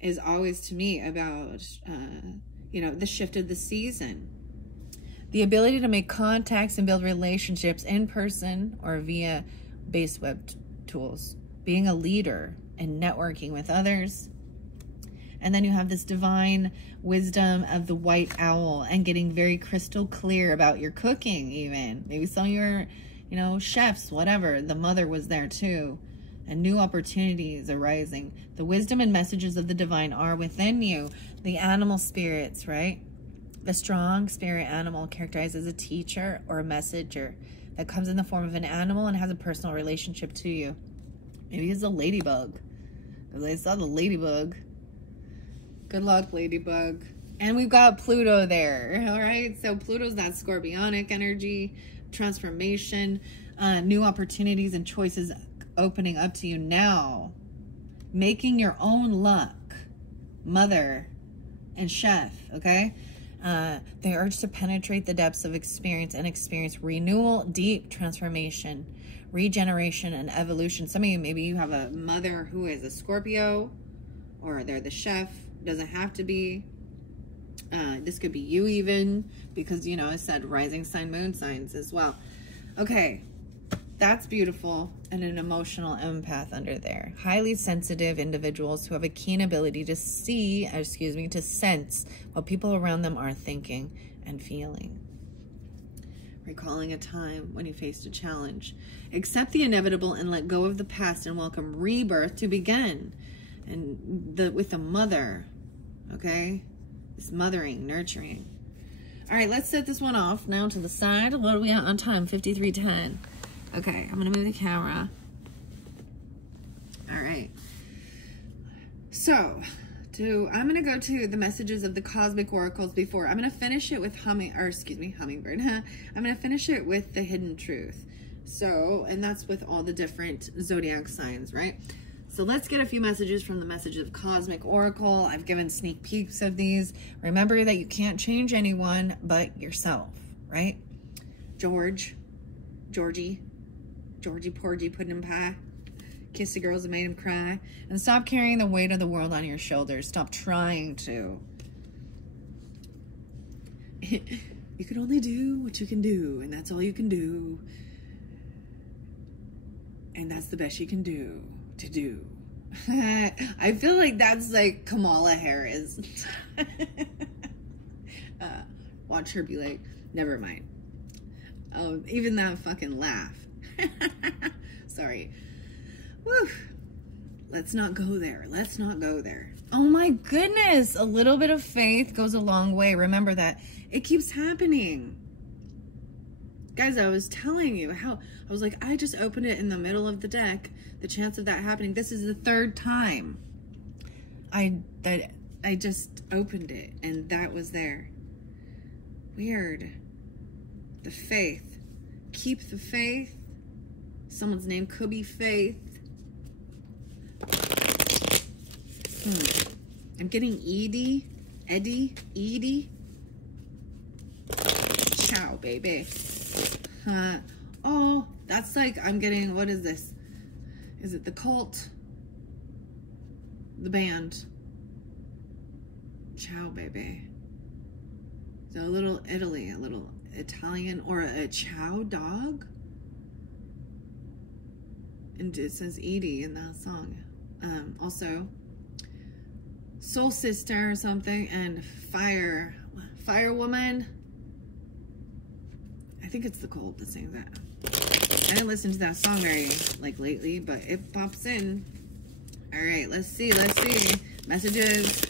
is always to me about, the shift of the season. The ability to make contacts and build relationships in person or via base web tools. Being a leader and networking with others. And then you have this divine wisdom of the white owl and getting very crystal clear about your cooking even. Maybe some of your, chefs, whatever. The mother was there too. And new opportunities arising. The wisdom and messages of the divine are within you. The animal spirits, right? The strong spirit animal characterized as a teacher or a messenger that comes in the form of an animal and has a personal relationship to you. Maybe it's a ladybug. Because I saw the ladybug. Good luck, ladybug. And we've got Pluto there, all right? So Pluto's that scorpionic energy, transformation, new opportunities and choices opening up to you now. Making your own luck. Mother and chef, okay? The urge to penetrate the depths of experience and experience renewal, deep transformation, regeneration, and evolution. Some of you, maybe you have a mother who is a Scorpio, or they're the chef. Doesn't have to be. This could be you even, because, it said rising sign, moon signs as well. Okay, that's beautiful. And an emotional empath under there. Highly sensitive individuals who have a keen ability to to sense what people around them are thinking and feeling. Recalling a time when you faced a challenge. Accept the inevitable and let go of the past and welcome rebirth to begin. And with the mother, okay? This mothering, nurturing. All right, let's set this one off now to the side. What are we at on time? 53:10. Okay, I'm going to move the camera. All right. So, I'm going to go to the messages of the cosmic oracles before. I'm going to finish it with hummingbird. I'm going to finish it with the hidden truth. So, and that's with all the different zodiac signs, right? So let's get a few messages from the messages of cosmic oracle. I've given sneak peeks of these. Remember that you can't change anyone but yourself, right? Georgie, Porgy, pudding pie. Kiss the girls that made him cry. And stop carrying the weight of the world on your shoulders. Stop trying to. You can only do what you can do, and that's all you can do. And that's the best you can do to do. I feel like that's like Kamala Harris. Watch her be like, never mind. Even that fucking laugh. Sorry. Woo. Let's not go there. Let's not go there. Oh my goodness. A little bit of faith goes a long way. Remember that. It keeps happening. Guys, I was telling you how I was like, I just opened it in the middle of the deck. The chance of that happening. This is the third time I just opened it and that was there. Weird. The faith. Keep the faith. Someone's name could be Faith. I'm getting Edie. baby. Oh, that's like, I'm getting, what is this? Is it the Cult? The band. Ciao, baby. So a little Italy, a little Italian, or a chow dog. And it says Edie in that song. Also, Soul Sister or something, and Fire Woman. I think it's the Cult that sings that. I didn't listen to that song very, like, lately, but it pops in. All right, let's see. Messages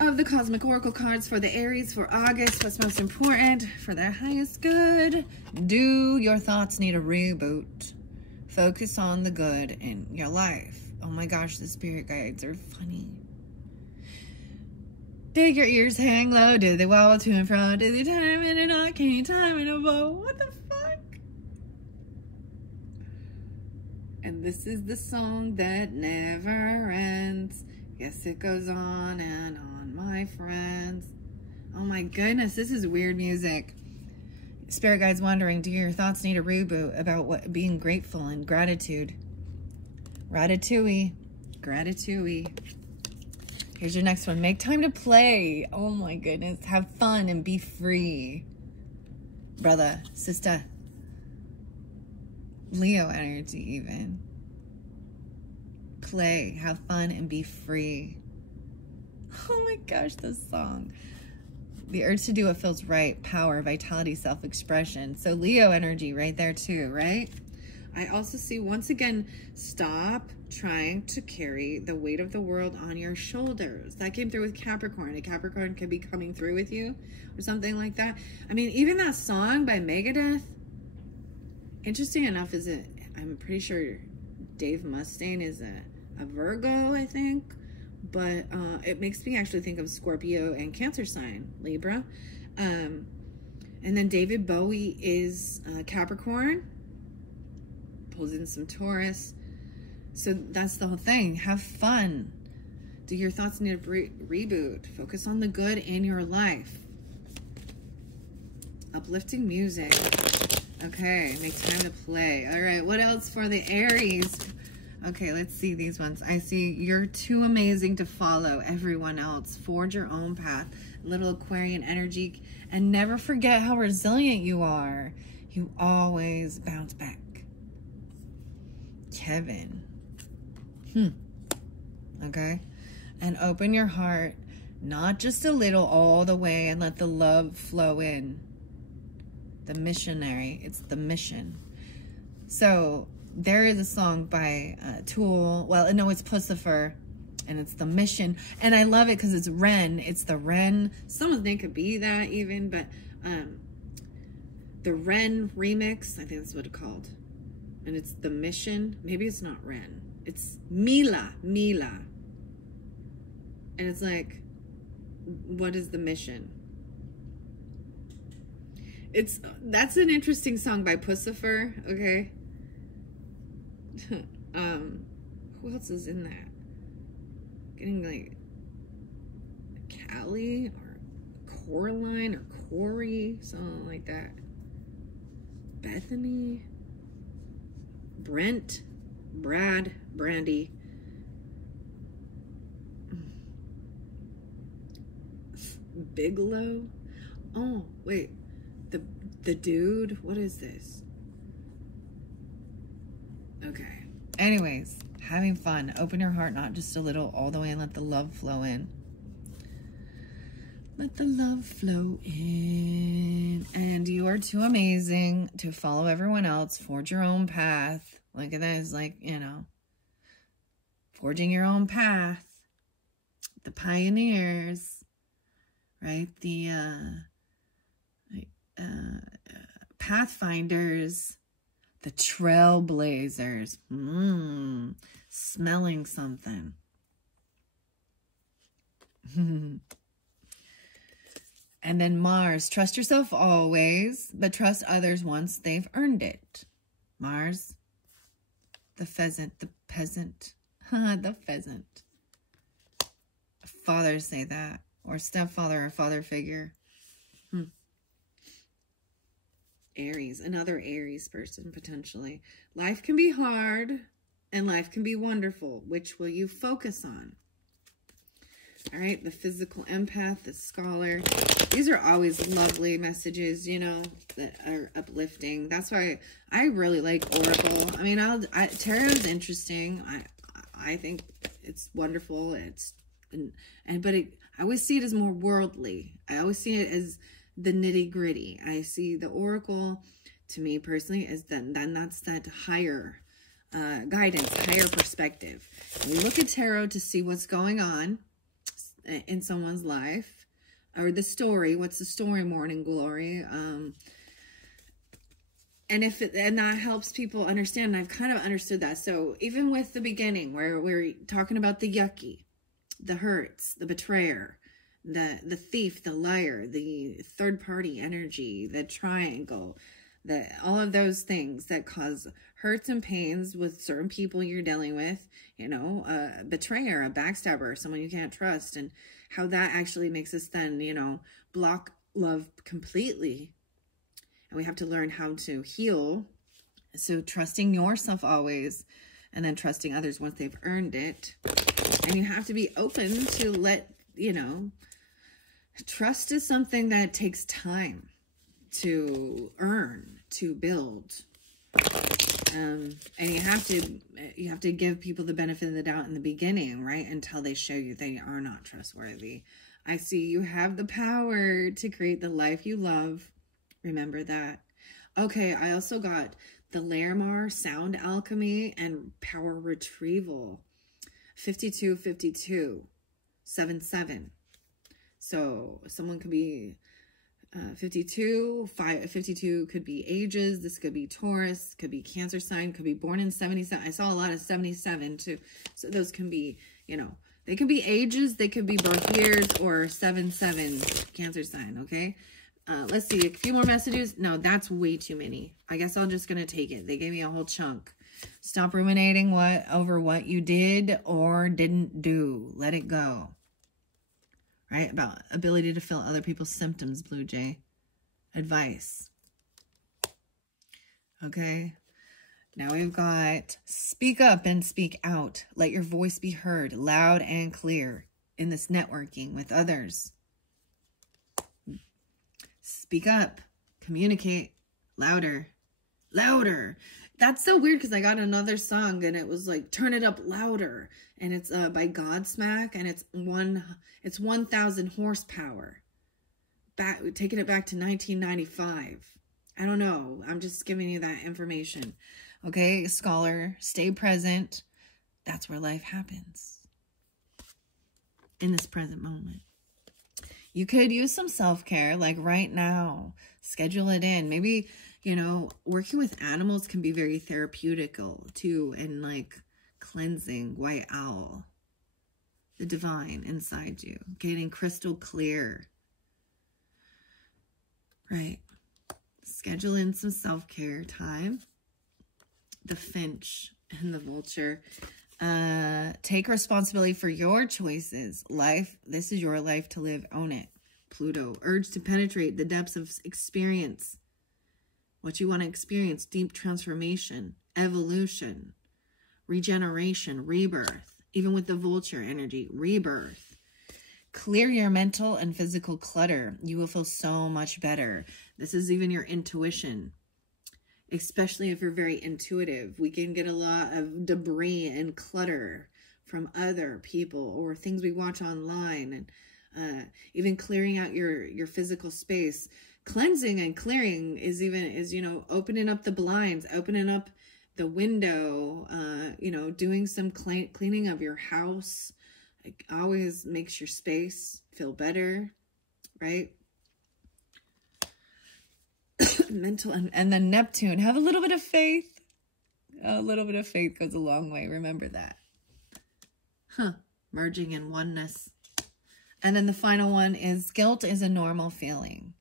of the Cosmic Oracle cards for the Aries for August. What's most important for their highest good? Do your thoughts need a reboot? Focus on the good in your life. Oh my gosh, the spirit guides are funny. Dig your ears, hang low. Do they wobble to and fro? Do they time in a knot? Can you time in a bow? What the fuck? And this is the song that never ends. Yes, it goes on and on, my friends. Oh my goodness, this is weird music. Spirit guides wondering, do your thoughts need a reboot about what being grateful and gratitude? Ratatouille. Gratitouille. Here's your next one. Make time to play. Oh my goodness. Have fun and be free. Brother, sister. Leo energy even. Play, have fun, and be free. Oh my gosh, this song. The urge to do what feels right, power, vitality, self-expression. So Leo energy right there too, right? I also see, once again, stop trying to carry the weight of the world on your shoulders. That came through with Capricorn. A Capricorn could be coming through with you or something like that. I mean, even that song by Megadeth, interesting enough, I'm pretty sure Dave Mustaine is a Virgo, I think. But it makes me actually think of Scorpio and Cancer sign, Libra. And then David Bowie is Capricorn. Pulls in some Taurus. So that's the whole thing. Have fun. Do your thoughts need a reboot? Focus on the good in your life. Uplifting music. Okay, make time to play. All right, what else for the Aries? Okay, let's see these ones. I see you're too amazing to follow everyone else. Forge your own path. Little Aquarian energy. And never forget how resilient you are. You always bounce back. Kevin. Okay. And open your heart. Not just a little, all the way. And let the love flow in. The missionary. It's the mission. So there is a song by Tool. Well, no, it's Pussifer, and it's the mission. And I love it because it's Ren. It's the Ren. Some of them could be that even, but the Ren remix, I think that's what it's called. And it's the mission. Maybe it's not Ren. It's Mila. And it's like, what is the mission? That's an interesting song by Pussifer, okay? Who else is in that? Getting like Callie or Coraline or Corey, something like that. Bethany, Brent, Brad, Brandy. Bigelow. Oh, wait. The dude, what is this? Okay. Anyways, having fun. Open your heart, not just a little, all the way, and let the love flow in. Let the love flow in. And you are too amazing to follow everyone else. Forge your own path. Look at that. It's like, you know, forging your own path. The pioneers, right? The pathfinders. The trailblazers. Smelling something. And then Mars. Trust yourself always, but trust others once they've earned it. Mars. The pheasant. The peasant. The pheasant. Fathers say that. Or stepfather or father figure. Aries, another Aries person potentially. Life can be hard and life can be wonderful. Which will you focus on? All right, the physical empath, the scholar. These are always lovely messages, you know, that are uplifting. That's why I really like Oracle. I mean, tarot is interesting. I think it's wonderful. But I always see it as more worldly. I always see it as the nitty gritty. I see the Oracle, to me personally, is then that's that higher guidance, higher perspective. And we look at tarot to see what's going on in someone's life, or the story. What's the story, Morning Glory? And that helps people understand. I've kind of understood that. So even with the beginning, where we're talking about the yucky, the hurts, the betrayer, the thief, the liar, the third party energy, the triangle, all of those things that cause hurts and pains with certain people you're dealing with, you know, a betrayer, a backstabber, someone you can't trust, and how that actually makes us then, you know, block love completely. And we have to learn how to heal. So trusting yourself always, and then trusting others once they've earned it. And you have to be open to let, you know, trust is something that takes time to earn, to build. And you have to give people the benefit of the doubt in the beginning, right? Until they show you they are not trustworthy. I see you have the power to create the life you love. Remember that. Okay, I also got the Larimar, Sound Alchemy, and Power Retrieval. 5252 77. So someone could be 52 could be ages. This could be Taurus, could be Cancer sign, could be born in 77. I saw a lot of 77 too. So those can be, you know, they can be ages, they could be birth years, or 77 Cancer sign. Okay. Let's see, a few more messages. No, that's way too many. I guess I'm just gonna take it. They gave me a whole chunk. Stop ruminating over what you did or didn't do. Let it go. Right? About ability to feel other people's symptoms, Blue Jay. Advice. Okay. Now we've got speak up and speak out. Let your voice be heard loud and clear in this networking with others. Speak up. Communicate louder. Louder. That's so weird because I got another song and it was like, turn it up louder. And it's by Godsmack, and it's 1,000 horsepower. Taking it back to 1995. I don't know. I'm just giving you that information. Okay, scholar, stay present. That's where life happens. In this present moment. You could use some self-care, like right now. Schedule it in. Maybe, you know, working with animals can be very therapeutical too, and like cleansing. White owl, the divine inside you, getting crystal clear. Right. Schedule in some self-care time. The finch and the vulture. Take responsibility for your choices. Life, this is your life to live. Own it. Pluto, urge to penetrate the depths of experience. What you want to experience: deep transformation, evolution, regeneration, rebirth. Even with the vulture energy, rebirth. Clear your mental and physical clutter. You will feel so much better. This is even your intuition. Especially if you're very intuitive. We can get a lot of debris and clutter from other people or things we watch online. And even clearing out your physical space. Cleansing and clearing is you know, opening up the blinds, opening up the window, you know, doing some cleaning of your house. It always makes your space feel better, right? Mental and then Neptune. Have a little bit of faith. A little bit of faith goes a long way. Remember that. Merging in oneness. And then the final one is guilt is a normal feeling.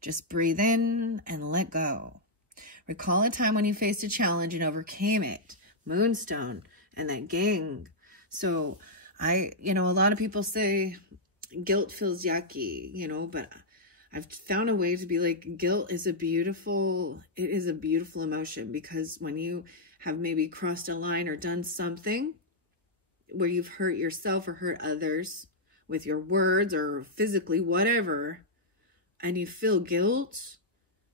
Just breathe in and let go. Recall a time when you faced a challenge and overcame it. Moonstone and that gang. So you know, a lot of people say guilt feels yucky, you know, but I've found a way to be like, guilt is it is a beautiful emotion, because when you have maybe crossed a line or done something where you've hurt yourself or hurt others with your words or physically, whatever, and you feel guilt,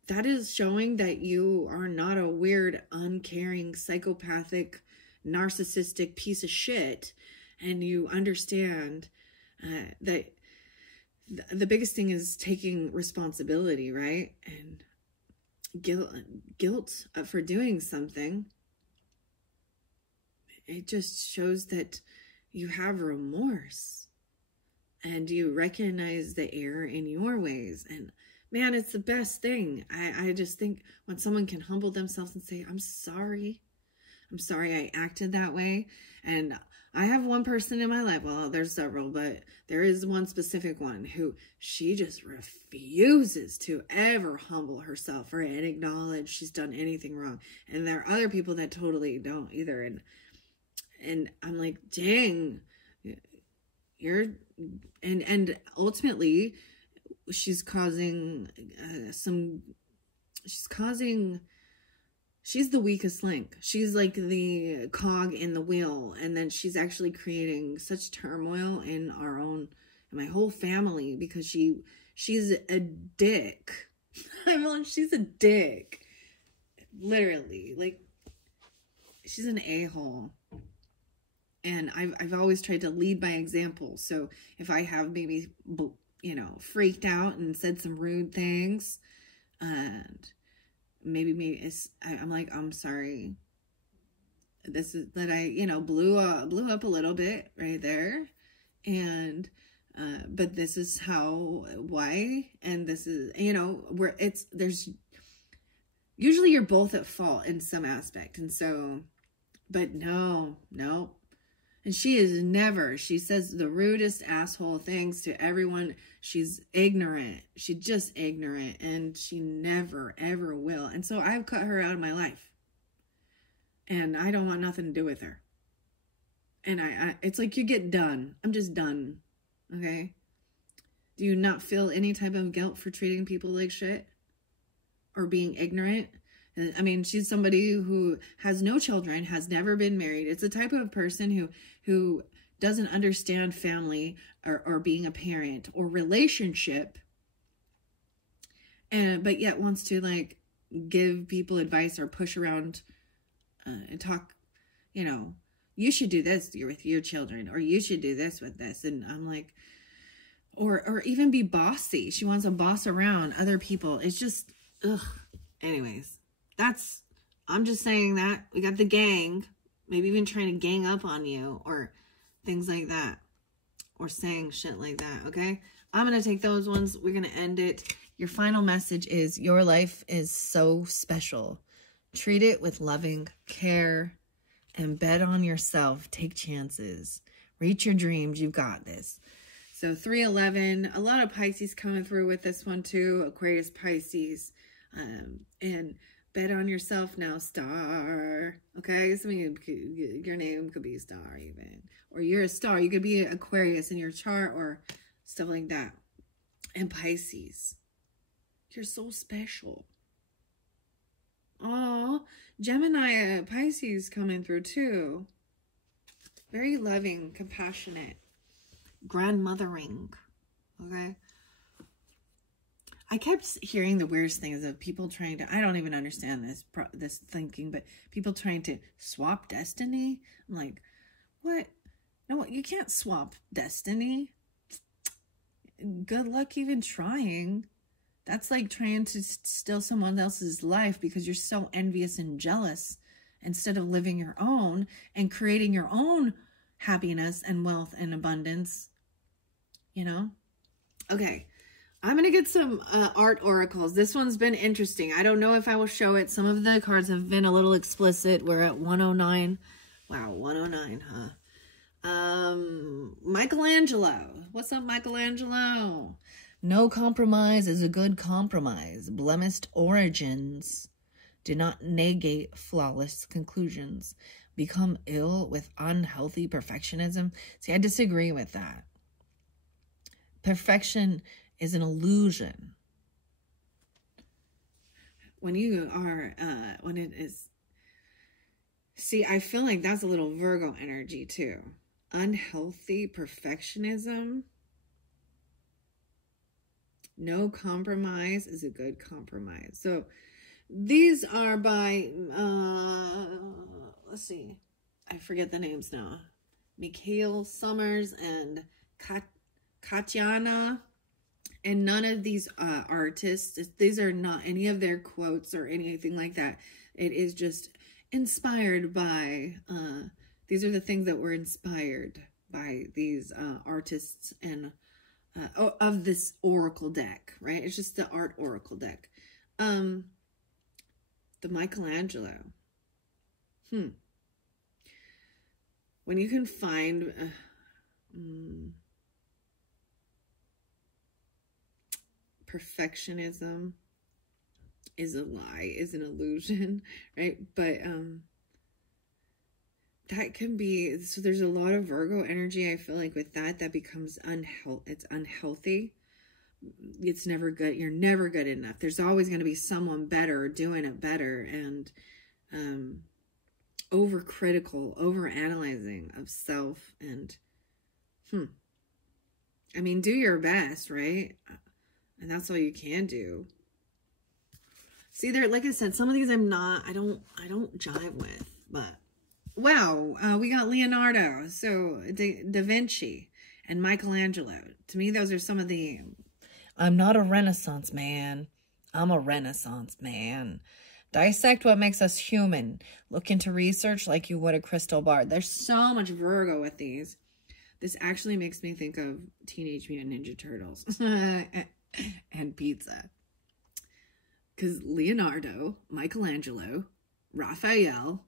that is showing that you are not a weird, uncaring, psychopathic, narcissistic piece of shit. And you understand that the biggest thing is taking responsibility, right? And guilt for doing something, it just shows that you have remorse and you recognize the error in your ways. And man, it's the best thing. I just think when someone can humble themselves and say, I'm sorry I acted that way. And I have one person in my life, well, there's several, but there is one specific one who she just refuses to ever humble herself or acknowledge she's done anything wrong. And there are other people that totally don't either. And I'm like, dang, and ultimately she's the weakest link. She's like the cog in the wheel. And then she's actually creating such turmoil in my whole family, because she's a dick. She's a dick. Literally, like, she's an a-hole. And I've always tried to lead by example. So if I have maybe, freaked out and said some rude things, and maybe I'm like, I'm sorry. This is that I, blew up a little bit right there. And, but this is why, and this is, there's usually you're both at fault in some aspect. And so, but no. And she says the rudest asshole things to everyone. She's ignorant. She's just ignorant, and she never, ever will. And so I've cut her out of my life, and I don't want nothing to do with her. And it's like, you get done. I'm just done. Okay. Do you not feel any type of guilt for treating people like shit or being ignorant? I mean, she's somebody who has no children, has never been married. It's the type of person who doesn't understand family or being a parent or relationship, but yet wants to like give people advice or push around and talk, you should do this with your children, or you should do this with this. And I'm like, or even be bossy. She wants to boss around other people. It's just, ugh. Anyways. I'm just saying that we got the gang, maybe even trying to gang up on you or things like that, or saying shit like that. Okay. I'm going to take those ones. We're going to end it. Your final message is, your life is so special. Treat it with loving care and bet on yourself. Take chances, reach your dreams. You've got this. So 311, a lot of Pisces coming through with this one too. Aquarius, Pisces, and bet on yourself now, star. Okay, your name could be Star even, or you're a star. You could be Aquarius in your chart or stuff like that. And Pisces, you're so special. Oh, Gemini, Pisces coming through too. Very loving, compassionate, grandmothering. Okay. I kept hearing the weirdest things of people trying to, I don't even understand this thinking, but people trying to swap destiny. I'm like, what? No, you can't swap destiny. Good luck even trying. That's like trying to steal someone else's life because you're so envious and jealous, instead of living your own and creating your own happiness and wealth and abundance, Okay. I'm going to get some art oracles. This one's been interesting. I don't know if I will show it. Some of the cards have been a little explicit. We're at 109. Wow, 109, huh? Michelangelo. What's up, Michelangelo? No compromise is a good compromise. Blemished origins do not negate flawless conclusions. Become ill with unhealthy perfectionism. See, I disagree with that. Perfection is an illusion. when you are, when it is, see, I feel like that's a little Virgo energy too. Unhealthy perfectionism. No compromise is a good compromise. So these are by, let's see, I forget the names now. Mikhail Summers and Katyana. And none of these artists, these are not any of their quotes or anything like that. It is just inspired by, these are the things that were inspired by these artists and of this oracle deck, right? It's just the art oracle deck. The Michelangelo. When you can find... perfectionism is a lie, is an illusion, right? But that can be, so there's a lot of Virgo energy, I feel like, with that becomes it's unhealthy. It's never good. You're never good enough. There's always going to be someone better doing it better, and overcritical, overanalyzing of self, and I mean, do your best, right? And that's all you can do. See, there, like I said, some of these I don't jive with, but wow, we got Leonardo, so Da Vinci and Michelangelo. To me, those are some of the, I'm not a Renaissance man. I'm a Renaissance man. Dissect what makes us human. Look into research like you would a crystal ball. There's so much Virgo with these. This actually makes me think of Teenage Mutant Ninja Turtles. And pizza. Because Leonardo, Michelangelo, Raphael.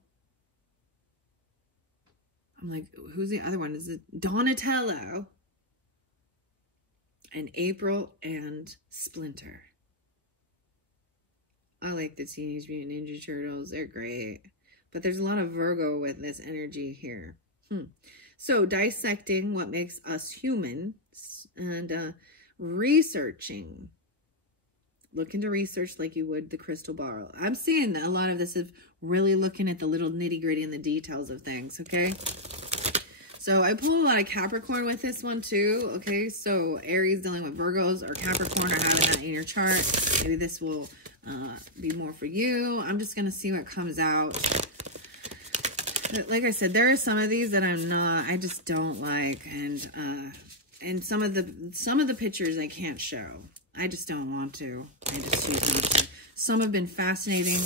I'm like, who's the other one? Is it Donatello? And April and Splinter. I like the Teenage Mutant Ninja Turtles. They're great. But there's a lot of Virgo with this energy here. So dissecting what makes us human, and researching. Look into research like you would the crystal ball. I'm seeing a lot of this of really looking at the little nitty gritty and the details of things, okay? So I pulled a lot of Capricorn with this one too, okay? So Aries dealing with Virgos, or Capricorn, or having that in your chart. Maybe this will be more for you. I'm just going to see what comes out. But like I said, there are some of these that I just don't like. And some of the pictures I can't show. I just don't want to. I just choose not to. Some have been fascinating.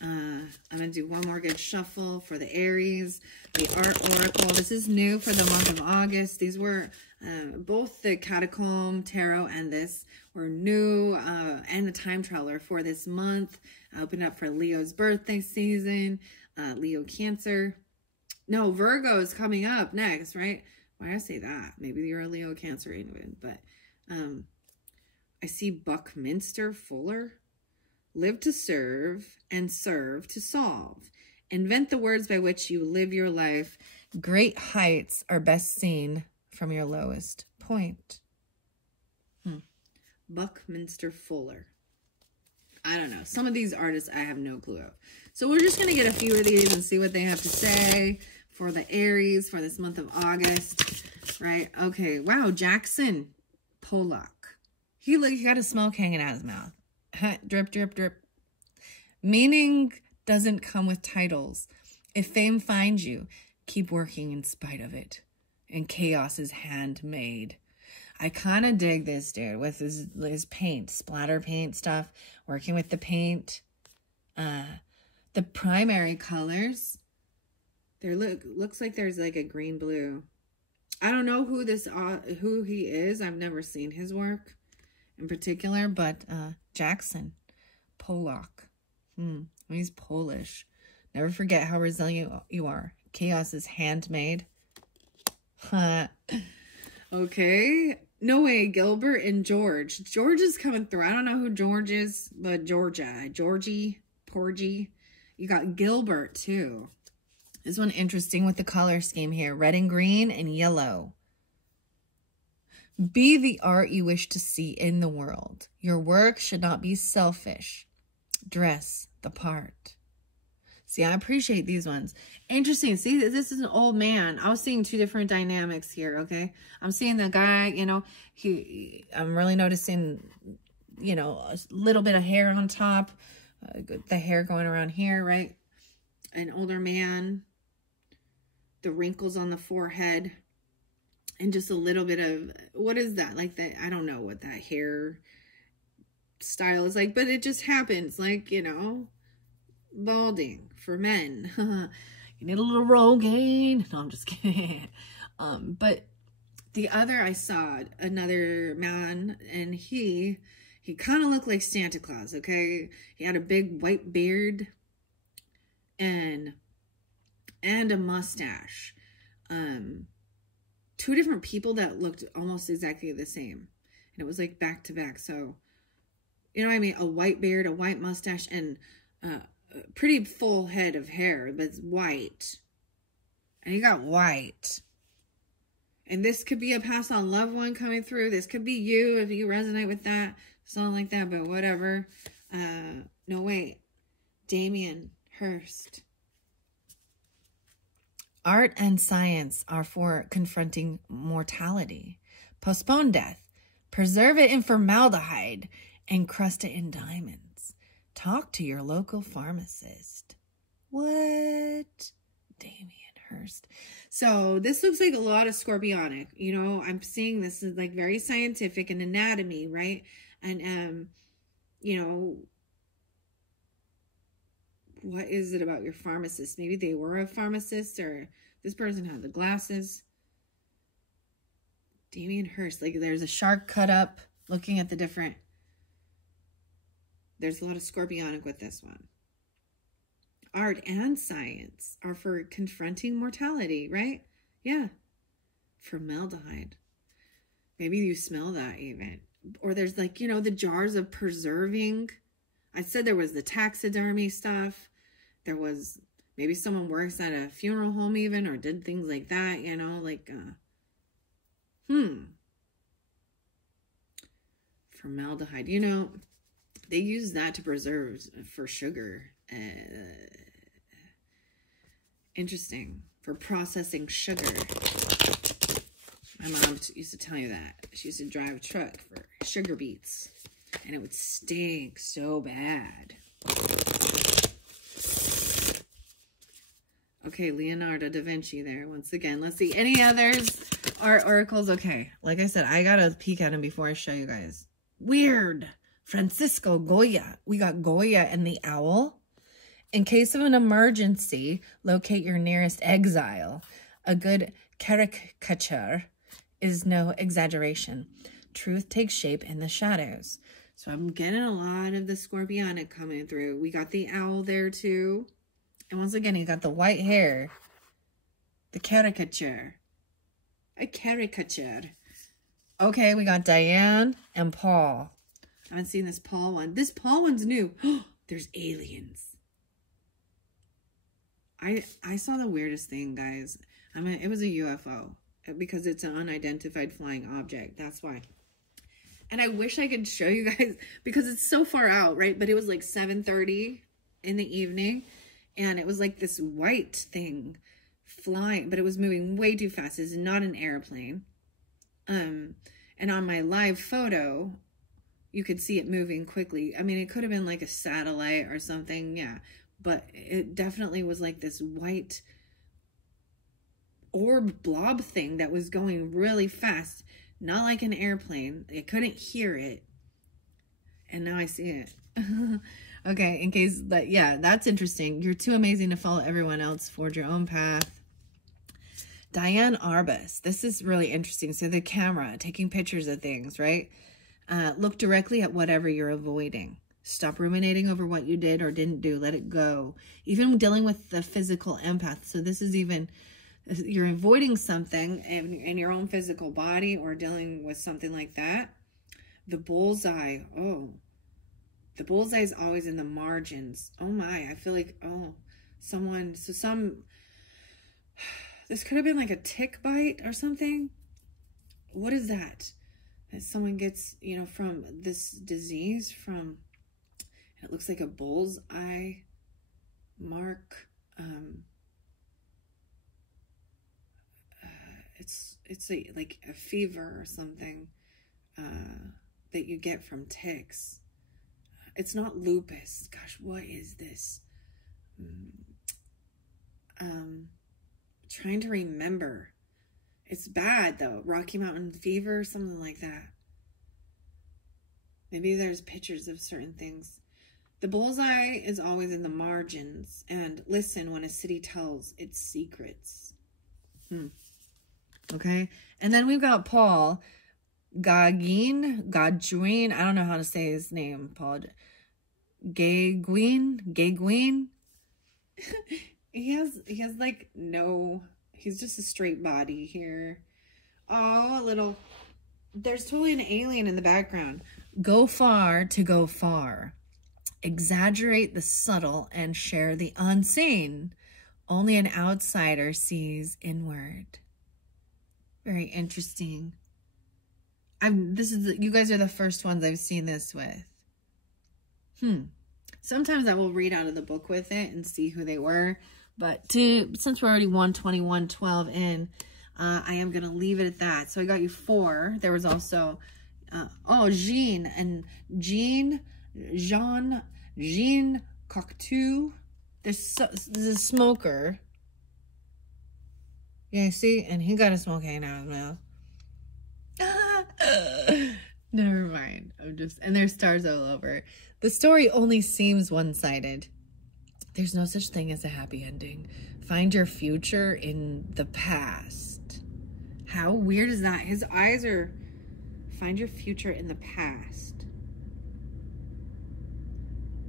I'm going to do one more good shuffle for the Aries. The Art Oracle. This is new for the month of August. These were both the Catacomb Tarot and this were new, and the Time Traveler for this month. I opened up for Leo's birthday season. Leo Cancer. No, Virgo is coming up next, right? Why do I say that? Maybe you're a Leo Cancer Inuit, but I see Buckminster Fuller. Live to serve and serve to solve. Invent the words by which you live your life. Great heights are best seen from your lowest point. Buckminster Fuller. I don't know. Some of these artists I have no clue of. So we're just going to get a few of these and see what they have to say for the Aries for this month of August. Right? Okay. Wow. Jackson Pollock. He got a smoke hanging out of his mouth. Drip, drip, drip. Meaning doesn't come with titles. If fame finds you, keep working in spite of it. And chaos is handmade. I kind of dig this dude with his paint, splatter paint stuff, working with the paint. The primary colors, there looks like there's like a green blue. I don't know who he is. I've never seen his work in particular, but Jackson Pollock. He's Polish. Never forget how resilient you are. Chaos is handmade. Okay. No way, Gilbert and George. George is coming through. I don't know who George is, but Georgie, Porgy. You got Gilbert too. This one interesting with the color scheme here. Red and green and yellow. Be the art you wish to see in the world. Your work should not be selfish. dress the part. See, I appreciate these ones. Interesting. See, this is an old man. I was seeing two different dynamics here, okay? I'm seeing the guy, you know, I'm really noticing, you know, a little bit of hair on top, the hair going around here, right? An older man, the wrinkles on the forehead, and just a little bit of, what is that? Like that, I don't know what that hair style is like, but it just happens, like, you know, balding for men. You need a little Rogaine. No, I'm just kidding. But the other, I saw another man, and he kind of looked like Santa Claus, okay? He had a big white beard and a mustache. Two different people that looked almost exactly the same. And it was like back to back. So, you know what I mean? A white beard, a white mustache, and a pretty full head of hair, but it's white. And he got white. And this could be a passed on loved one coming through. This could be you if you resonate with that. Something like that, but whatever. No, wait. Damien Hirst. Art and science are for confronting mortality. Postpone death. Preserve it in formaldehyde. Encrust it in diamonds. Talk to your local pharmacist. What? Damien Hirst. So this looks like a lot of scorpionic. You know, I'm seeing this is like very scientific and anatomy, right? And, you know, what is it about your pharmacist? Maybe they were a pharmacist, or this person had the glasses. Damien Hirst. Like there's a shark cut up looking at the different. There's a lot of scorpionic with this one. Art and science are for confronting mortality, right? Yeah. Formaldehyde. Maybe you smell that even. Or there's like, you know, the jars of preserving. I said there was the taxidermy stuff. There was, maybe someone works at a funeral home even, or did things like that, you know, like, formaldehyde, you know, they use that to preserve for sugar. Interesting. For processing sugar. My mom used to tell you that. She used to drive a truck for sugar beets. And it would stink so bad. Okay, Leonardo da Vinci there. Once again, let's see. Any others? Art oracles? Okay. Like I said, I got to peek at them before I show you guys. Weird. Francisco Goya. We got Goya and the owl. In case of an emergency, locate your nearest exile. A good caricature is no exaggeration. Truth takes shape in the shadows. So I'm getting a lot of the scorpionic coming through. We got the owl there too. And once again, you got the white hair. The caricature. A caricature. Okay, we got Diane and Paul. I haven't seen this Paul one. This Paul one's new. There's aliens. I saw the weirdest thing, guys. It was a UFO. Because it's an unidentified flying object. That's why. And I wish I could show you guys, because it's so far out, right? But it was like 7:30 in the evening. And it was like this white thing flying, but it was moving way too fast. It's not an airplane. And on my live photo, you could see it moving quickly. I mean, it could have been like a satellite or something. Yeah. But it definitely was like this white orb blob thing that was going really fast. Not like an airplane. I couldn't hear it. And now I see it. Okay, in case that, yeah, that's interesting. You're too amazing to follow everyone else. Forge your own path. Diane Arbus. This is really interesting. So the camera, taking pictures of things, right? Look directly at whatever you're avoiding. Stop ruminating over what you did or didn't do. Let it go. Even dealing with the physical empath. So this is even, you're avoiding something in your own physical body or dealing with something like that. The bullseye. Oh, the bullseye is always in the margins. Oh my, I feel like, oh, this could have been like a tick bite or something. What is that? That someone gets, you know, from this disease, It looks like a bull's eye mark. It's like a fever or something that you get from ticks. It's not lupus. Gosh, what is this? Trying to remember. It's bad though. Rocky Mountain fever, something like that. Maybe there's pictures of certain things. The bullseye is always in the margins. And listen when a city tells its secrets. Okay. And then we've got Paul Gauguin. I don't know how to say his name. Paul Gauguin. He has like no, he's just a straight body here. Oh, a little, there's totally an alien in the background. Go far to go far. Exaggerate the subtle and share the unseen. Only an outsider sees inward. Very interesting. You guys are the first ones I've seen this with. Sometimes I will read out of the book with it and see who they were. But since we're already 121:12 in, I am going to leave it at that. So I got you 4. There was also, Jean Cocteau. There's a smoker. Yeah, see? And he got a smoke hanging out of his mouth. Never mind. And there's stars all over. The story only seems one-sided. There's no such thing as a happy ending. Find your future in the past. How weird is that? His eyes are... Find your future in the past.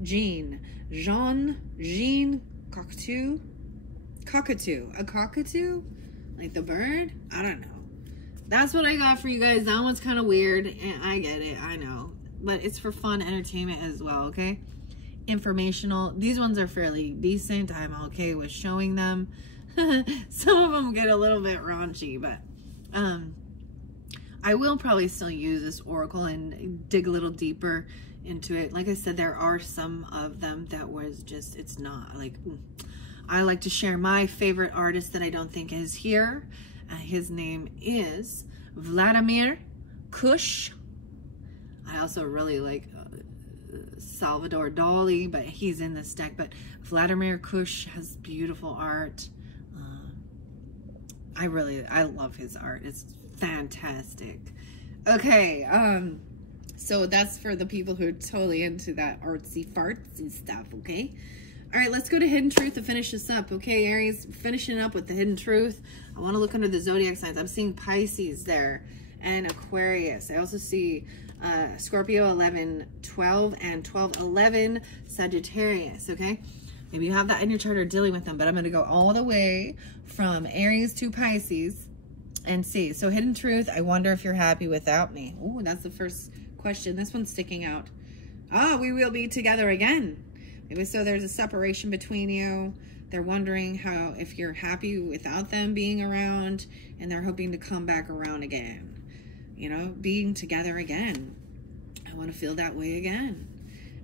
Jean Cocteau. Cockatoo. A cockatoo? Like the bird? I don't know. That's what I got for you guys. That one's kind of weird. And I get it. I know. But it's for fun entertainment as well, okay? Informational. These ones are fairly decent. I'm okay with showing them. Some of them get a little bit raunchy, but I will probably still use this oracle and dig a little deeper into it. Like I said, there are some of them that was just, it's not like... I like to share my favorite artist that I don't think is here. His name is Vladimir Kush. I also really like Salvador Dali, but he's in this deck. But Vladimir Kush has beautiful art. I love his art. It's fantastic. Okay, so that's for the people who are totally into that artsy fartsy stuff, okay? All right, let's go to Hidden Truth to finish this up. Okay, Aries, finishing up with the Hidden Truth. I want to look under the zodiac signs. I'm seeing Pisces there and Aquarius. I also see Scorpio 11-12 and 12-11 Sagittarius, okay? Maybe you have that in your chart or dealing with them, but I'm going to go all the way from Aries to Pisces and see. So Hidden Truth, I wonder if you're happy without me. Ooh, that's the first question. This one's sticking out. We will be together again. Maybe so there's a separation between you. They're wondering if you're happy without them being around, and they're hoping to come back around again. You know, being together again. I want to feel that way again.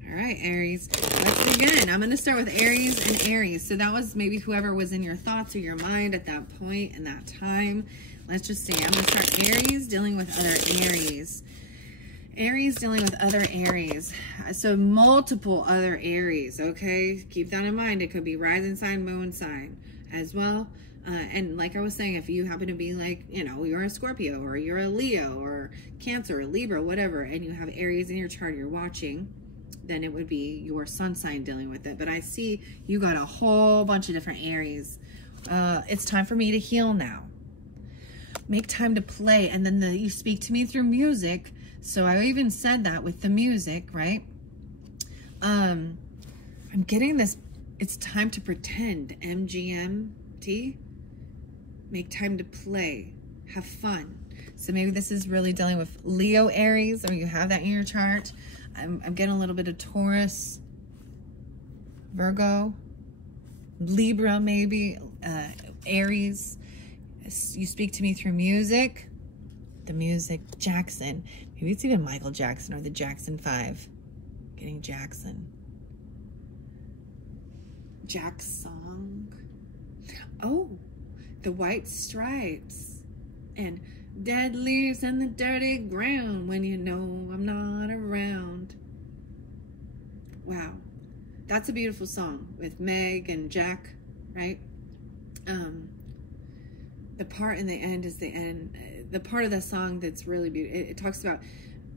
All right, Aries, let's begin. I'm going to start with Aries and Aries. So that was maybe whoever was in your thoughts or your mind at that point in that time. Let's just see. I'm going to start Aries dealing with other Aries. Aries dealing with other Aries. So multiple other Aries, okay? Keep that in mind. It could be rising sign, moon sign as well. And like I was saying, if you happen to be like, you know, you're a Scorpio or you're a Leo or Cancer or Libra, whatever, and you have Aries in your chart you're watching, then it would be your sun sign dealing with it. But I see you got a whole bunch of different Aries. It's time for me to heal now. Make time to play. And then you speak to me through music. So I even said that with the music, right? I'm getting this, it's time to pretend, MGMT. Make time to play, have fun. So maybe this is really dealing with Leo Aries, or you have that in your chart. I'm getting a little bit of Taurus, Virgo, Libra maybe, Aries. You speak to me through music. The music, Jackson. Maybe it's even Michael Jackson or the Jackson 5. Getting Jackson. Jack's song. Oh, the White Stripes. And dead leaves and the dirty ground when you know I'm not around. Wow. That's a beautiful song with Meg and Jack, right? The part in the end is the part of the song that's really beautiful. It talks about,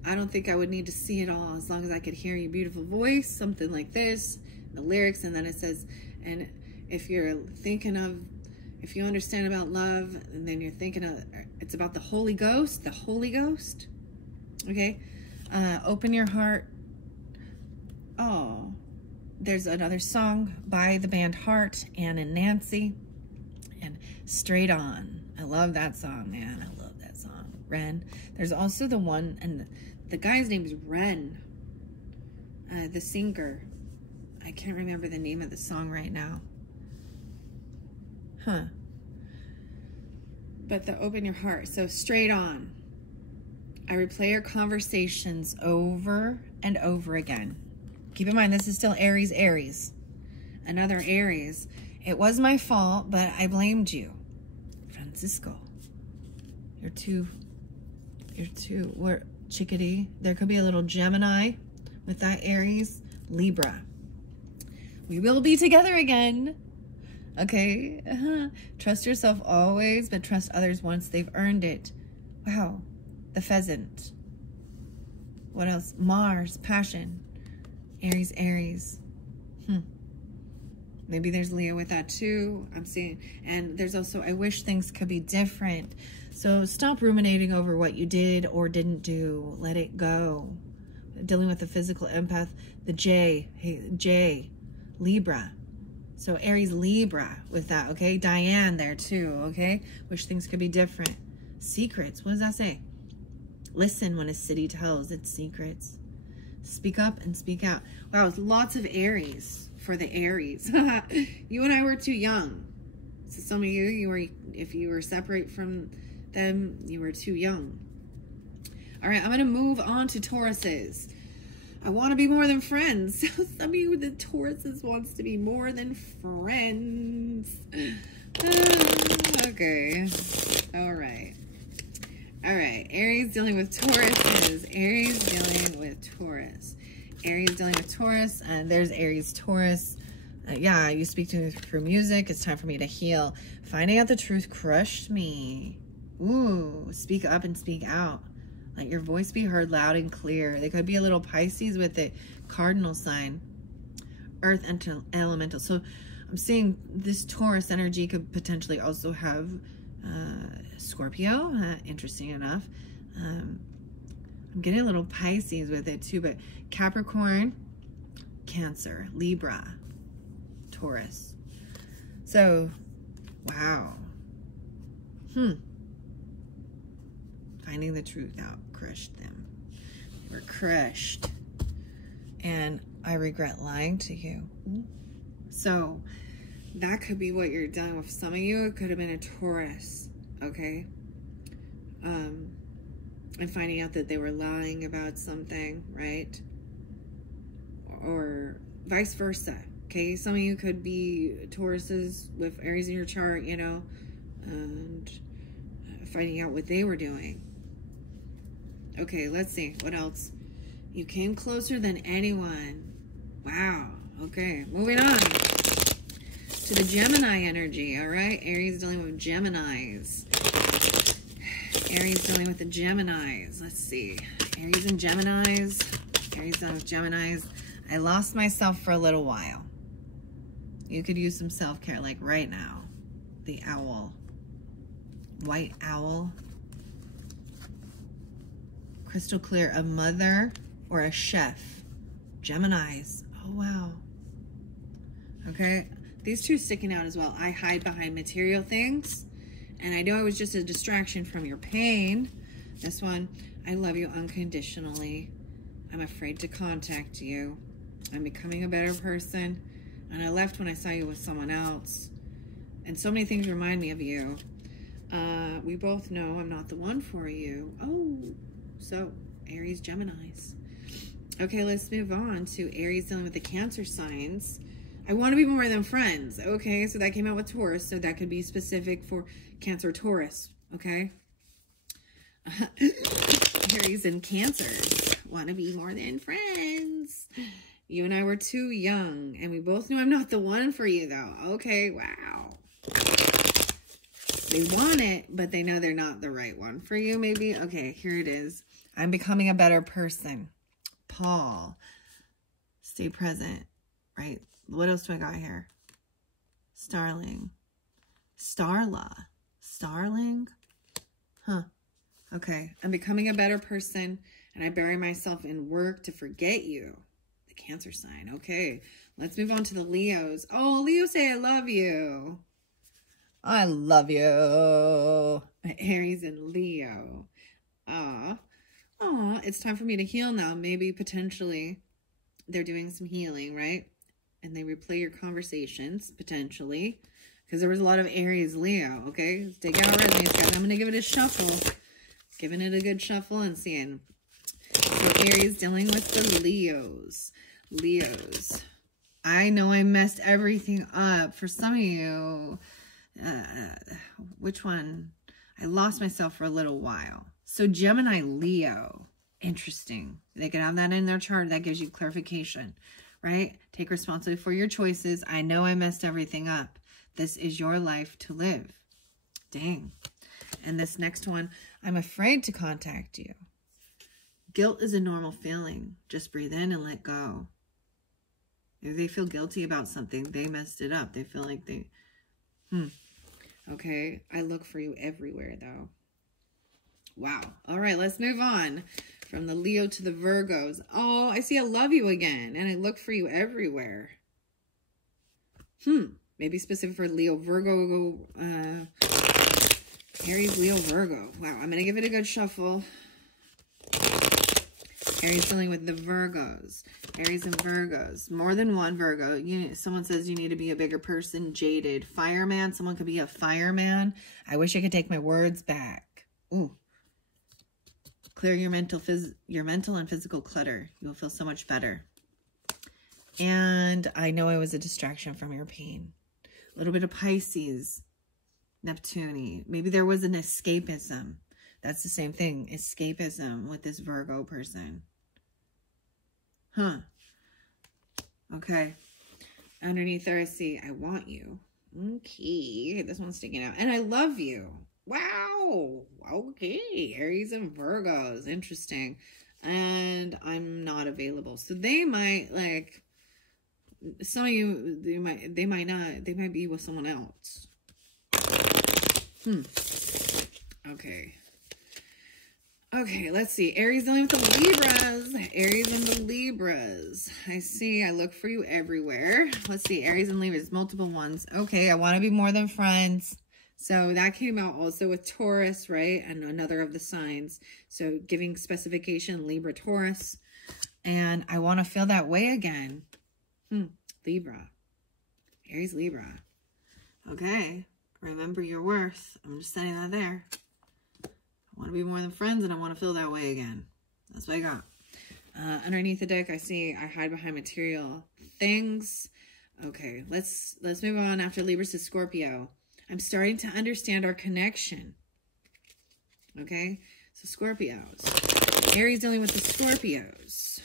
I don't think I would need to see it all as long as I could hear your beautiful voice, something like this, the lyrics, and then it says, and if you're thinking of, if you understand about love, and then you're thinking of, it's about the Holy Ghost, okay? Open your heart. Oh, there's another song by the band Heart, Ann and Nancy, and Straight On. I love that song, man. I love that song. Ren. There's also the one, and the guy's name is Ren, the singer. I can't remember the name of the song right now. Huh. But the Open Your Heart. So Straight On. I replay our conversations over and over again. Keep in mind, this is still Aries. Another Aries. It was my fault, but I blamed you. Francisco. You're too, what, chickadee? There could be a little Gemini with that Aries. Libra. We will be together again. Okay? Trust yourself always, but trust others once they've earned it. Wow. The Pheasant. What else? Mars. Passion. Aries. Maybe there's Leo with that too. I'm seeing. And there's also, I wish things could be different. So stop ruminating over what you did or didn't do. Let it go. Dealing with the physical empath. The J. Hey, J. Libra. So Aries, Libra with that, okay? Diane there too, okay? Wish things could be different. Secrets. What does that say? Listen when a city tells its secrets. Speak up and speak out. Wow, lots of Aries for the Aries. You and I were too young. So some of you were, if you were separate from them, you were too young. All right, I'm going to move on to Tauruses. I want to be more than friends. Some of you, the Tauruses, wants to be more than friends. Okay. All right. All right. Aries dealing with Tauruses. Aries dealing with Taurus. Aries dealing with Taurus. And there's Aries, Taurus. Yeah, you speak to me for music. It's time for me to heal. Finding out the truth crushed me. Ooh, speak up and speak out. Let your voice be heard loud and clear. They could be a little Pisces with the cardinal sign. Earth and elemental. So I'm seeing this Taurus energy could potentially also have Scorpio. Interesting enough. I'm getting a little Pisces with it too. But Capricorn, Cancer, Libra, Taurus. So, wow. Finding the truth out crushed them. They were crushed. And I regret lying to you. So that could be what you're dealing with. Some of you, it could have been a Taurus, okay? And finding out that they were lying about something, right? Or vice versa, okay? Some of you could be Tauruses with Aries in your chart, you know, and finding out what they were doing. Okay, let's see. What else? You came closer than anyone. Wow. Okay, moving on to the Gemini energy, all right? Aries dealing with Geminis. Aries dealing with the Geminis. Let's see. Aries and Geminis. Aries dealing with Geminis. I lost myself for a little while. You could use some self-care, like right now. The owl. White owl. Crystal clear, a mother or a chef. Geminis. Oh, wow. Okay. These two sticking out as well. I hide behind material things. And I know it was just a distraction from your pain. This one, I love you unconditionally. I'm afraid to contact you. I'm becoming a better person. And I left when I saw you with someone else. And so many things remind me of you. We both know I'm not the one for you. Oh. So, Aries, Geminis. Okay, let's move on to Aries dealing with the Cancer signs. I want to be more than friends. Okay, so that came out with Taurus. So that could be specific for Cancer, Taurus. Okay. Aries and Cancers want to be more than friends. You and I were too young, and we both knew I'm not the one for you, though. Okay, wow. They want it, but they know they're not the right one for you, maybe. Okay, here it is. I'm becoming a better person. Paul. Stay present, right? What else do I got here? Starling. Starla. Starling? Huh. Okay. I'm becoming a better person, and I bury myself in work to forget you. The Cancer sign. Okay. Let's move on to the Leos. Oh, Leo, say I love you. I love you. Aries and Leo. Aw. It's time for me to heal now. Maybe, potentially, they're doing some healing, right? And they replay your conversations, potentially. Because there was a lot of Aries, Leo, okay? Let's take out resumes, guys. I'm going to give it a shuffle. Giving it a good shuffle and seeing. So Aries dealing with the Leos. Leos. I know I messed everything up. For some of you, which one? I lost myself for a little while. So Gemini, Leo. Interesting. They can have that in their chart. That gives you clarification, right? Take responsibility for your choices. I know I messed everything up. This is your life to live. Dang. And this next one, I'm afraid to contact you. Guilt is a normal feeling. Just breathe in and let go. If they feel guilty about something, they messed it up. They feel like they... Okay. I look for you everywhere, though. Wow. All right, let's move on. From the Leo to the Virgos. Oh, I see I love you again. And I look for you everywhere. Maybe specific for Leo, Virgo, Aries, Leo, Virgo. Wow, I'm going to give it a good shuffle. Aries dealing with the Virgos. Aries and Virgos. More than one Virgo. Someone says you need to be a bigger person. Jaded. Fireman. Someone could be a fireman. I wish I could take my words back. Ooh. Clear your mental and physical clutter. You'll feel so much better. And I know I was a distraction from your pain. A little bit of Pisces. Neptune. Maybe there was an escapism. That's the same thing. Escapism with this Virgo person. Okay. Underneath there, I see, I want you. Okay. This one's sticking out. And I love you. Wow. Okay. Aries and Virgos. Interesting. And I'm not available. So they might, like, some of you, they might not, they might be with someone else. Okay. Okay, let's see. Aries dealing with the Libras. Aries and the Libras. I see. I look for you everywhere. Let's see. Aries and Libras. Multiple ones. Okay, I want to be more than friends. So that came out also with Taurus, right? And another of the signs. So giving specification, Libra, Taurus. And I want to feel that way again. Libra. Aries, Libra. Okay. Remember your worth. I'm just saying that there. I want to be more than friends, and I want to feel that way again. That's what I got. Underneath the deck, I see I hide behind material things. Okay, let's move on after Libras to Scorpio. I'm starting to understand our connection. Okay, so Scorpios. Aries dealing with the Scorpios.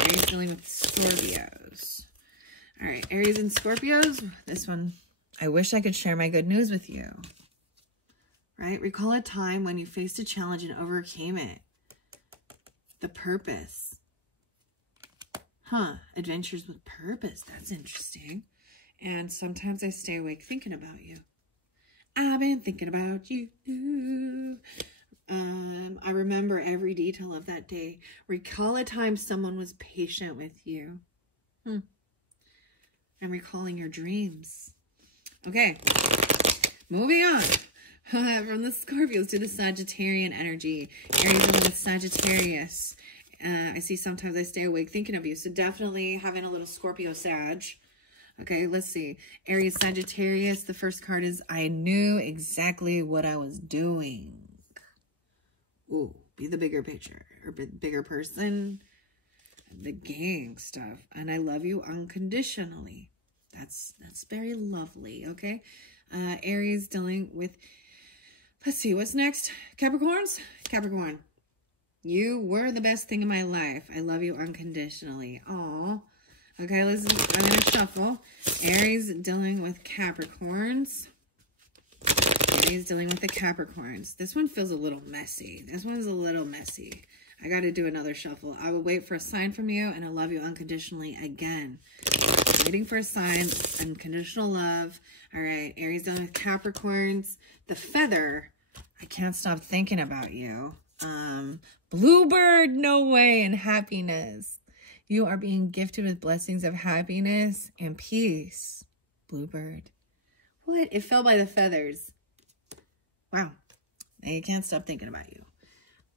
Aries dealing with the Scorpios. All right, Aries and Scorpios. This one, I wish I could share my good news with you. Right? Recall a time when you faced a challenge and overcame it. The purpose. Adventures with purpose. That's interesting. And sometimes I stay awake thinking about you. I've been thinking about you. I remember every detail of that day. Recall a time someone was patient with you. I'm recalling your dreams. Okay. Moving on. From the Scorpios to the Sagittarian energy. Aries dealing with Sagittarius. I see sometimes I stay awake thinking of you. So definitely having a little Scorpio Sag. Okay, let's see. Aries, Sagittarius. The first card is I knew exactly what I was doing. Ooh, be the bigger picture or bigger person. the gang stuff. And I love you unconditionally. That's very lovely, okay? Aries dealing with, let's see, what's next? Capricorns? Capricorn. You were the best thing in my life. I love you unconditionally. Aw. Okay, listen, I'm going to shuffle. Aries dealing with Capricorns. Aries dealing with the Capricorns. This one feels a little messy. This one's a little messy. I got to do another shuffle. I will wait for a sign from you, and I love you unconditionally again. Waiting for a sign. Unconditional love. All right, Aries dealing with Capricorns. The feather. I can't stop thinking about you. Bluebird, no way, and happiness. You are being gifted with blessings of happiness and peace. Bluebird. What? It fell by the feathers. Wow. I can't stop thinking about you.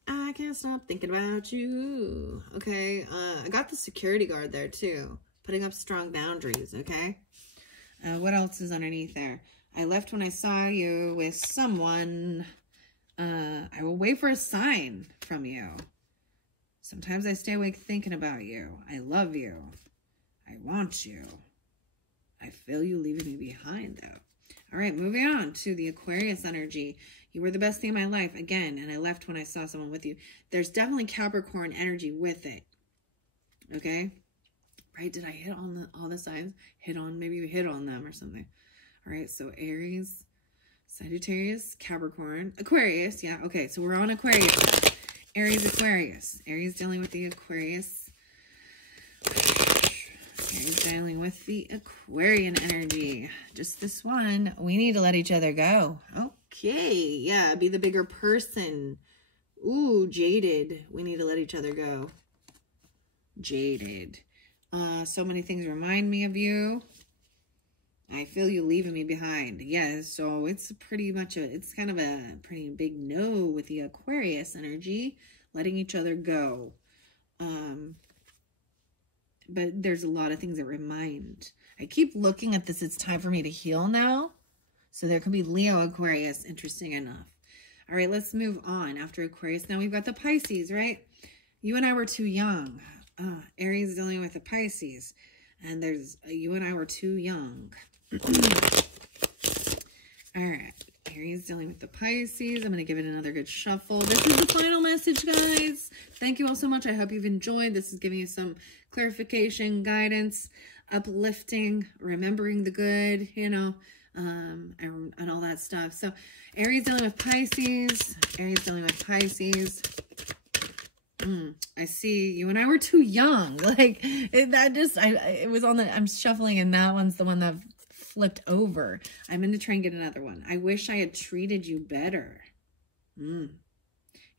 I can't stop thinking about you. Okay. I got the security guard there too. Putting up strong boundaries. Okay. What else is underneath there? I left when I saw you with someone. I will wait for a sign from you. Sometimes I stay awake thinking about you. I love you. I want you. I feel you leaving me behind, though. All right, moving on to the Aquarius energy. You were the best thing in my life, again, and I left when I saw someone with you. There's definitely Capricorn energy with it. Okay? Right? Did I hit on all the signs? Maybe we hit on them or something. All right, so Aries, Sagittarius, Capricorn, Aquarius. Yeah, okay, so we're on Aquarius. Aries, Aquarius. Aries dealing with the Aquarius. Aries dealing with the Aquarian energy. Just this one. We need to let each other go. Okay, yeah, be the bigger person. Ooh, jaded. We need to let each other go. Jaded. So many things remind me of you. I feel you leaving me behind. Yeah, so it's pretty much it's kind of a pretty big no with the Aquarius energy, letting each other go. But there's a lot of things that remind. I keep looking at this. It's time for me to heal now. So there could be Leo, Aquarius. Interesting enough. All right, let's move on. After Aquarius, now we've got the Pisces, right? You and I were too young. Aries dealing with the Pisces. And there's you and I were too young. All right, Aries dealing with the Pisces. I'm going to give it another good shuffle. This is the final message, guys. Thank you all so much. I hope you've enjoyed. This is giving you some clarification, guidance, uplifting, remembering the good, you know, and all that stuff. So Aries dealing with Pisces. Aries dealing with Pisces. I see you and I were too young. Like it was on the, I'm shuffling and that one's the one that flipped over. I'm going to try and get another one. I wish I had treated you better. You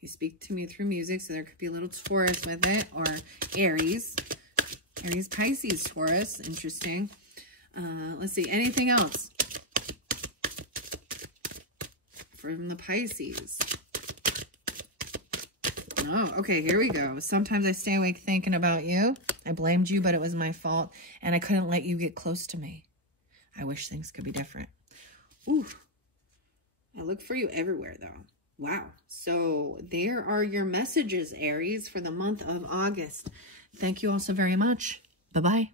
speak to me through music, so there could be a little Taurus with it, or Aries. Aries, Pisces, Taurus. Interesting. Let's see. Anything else from the Pisces? Oh, okay, here we go. Sometimes I stay awake thinking about you. I blamed you, but it was my fault, and I couldn't let you get close to me. I wish things could be different. Ooh, I look for you everywhere, though. Wow. So there are your messages, Aries, for the month of August. Thank you all so very much. Bye-bye.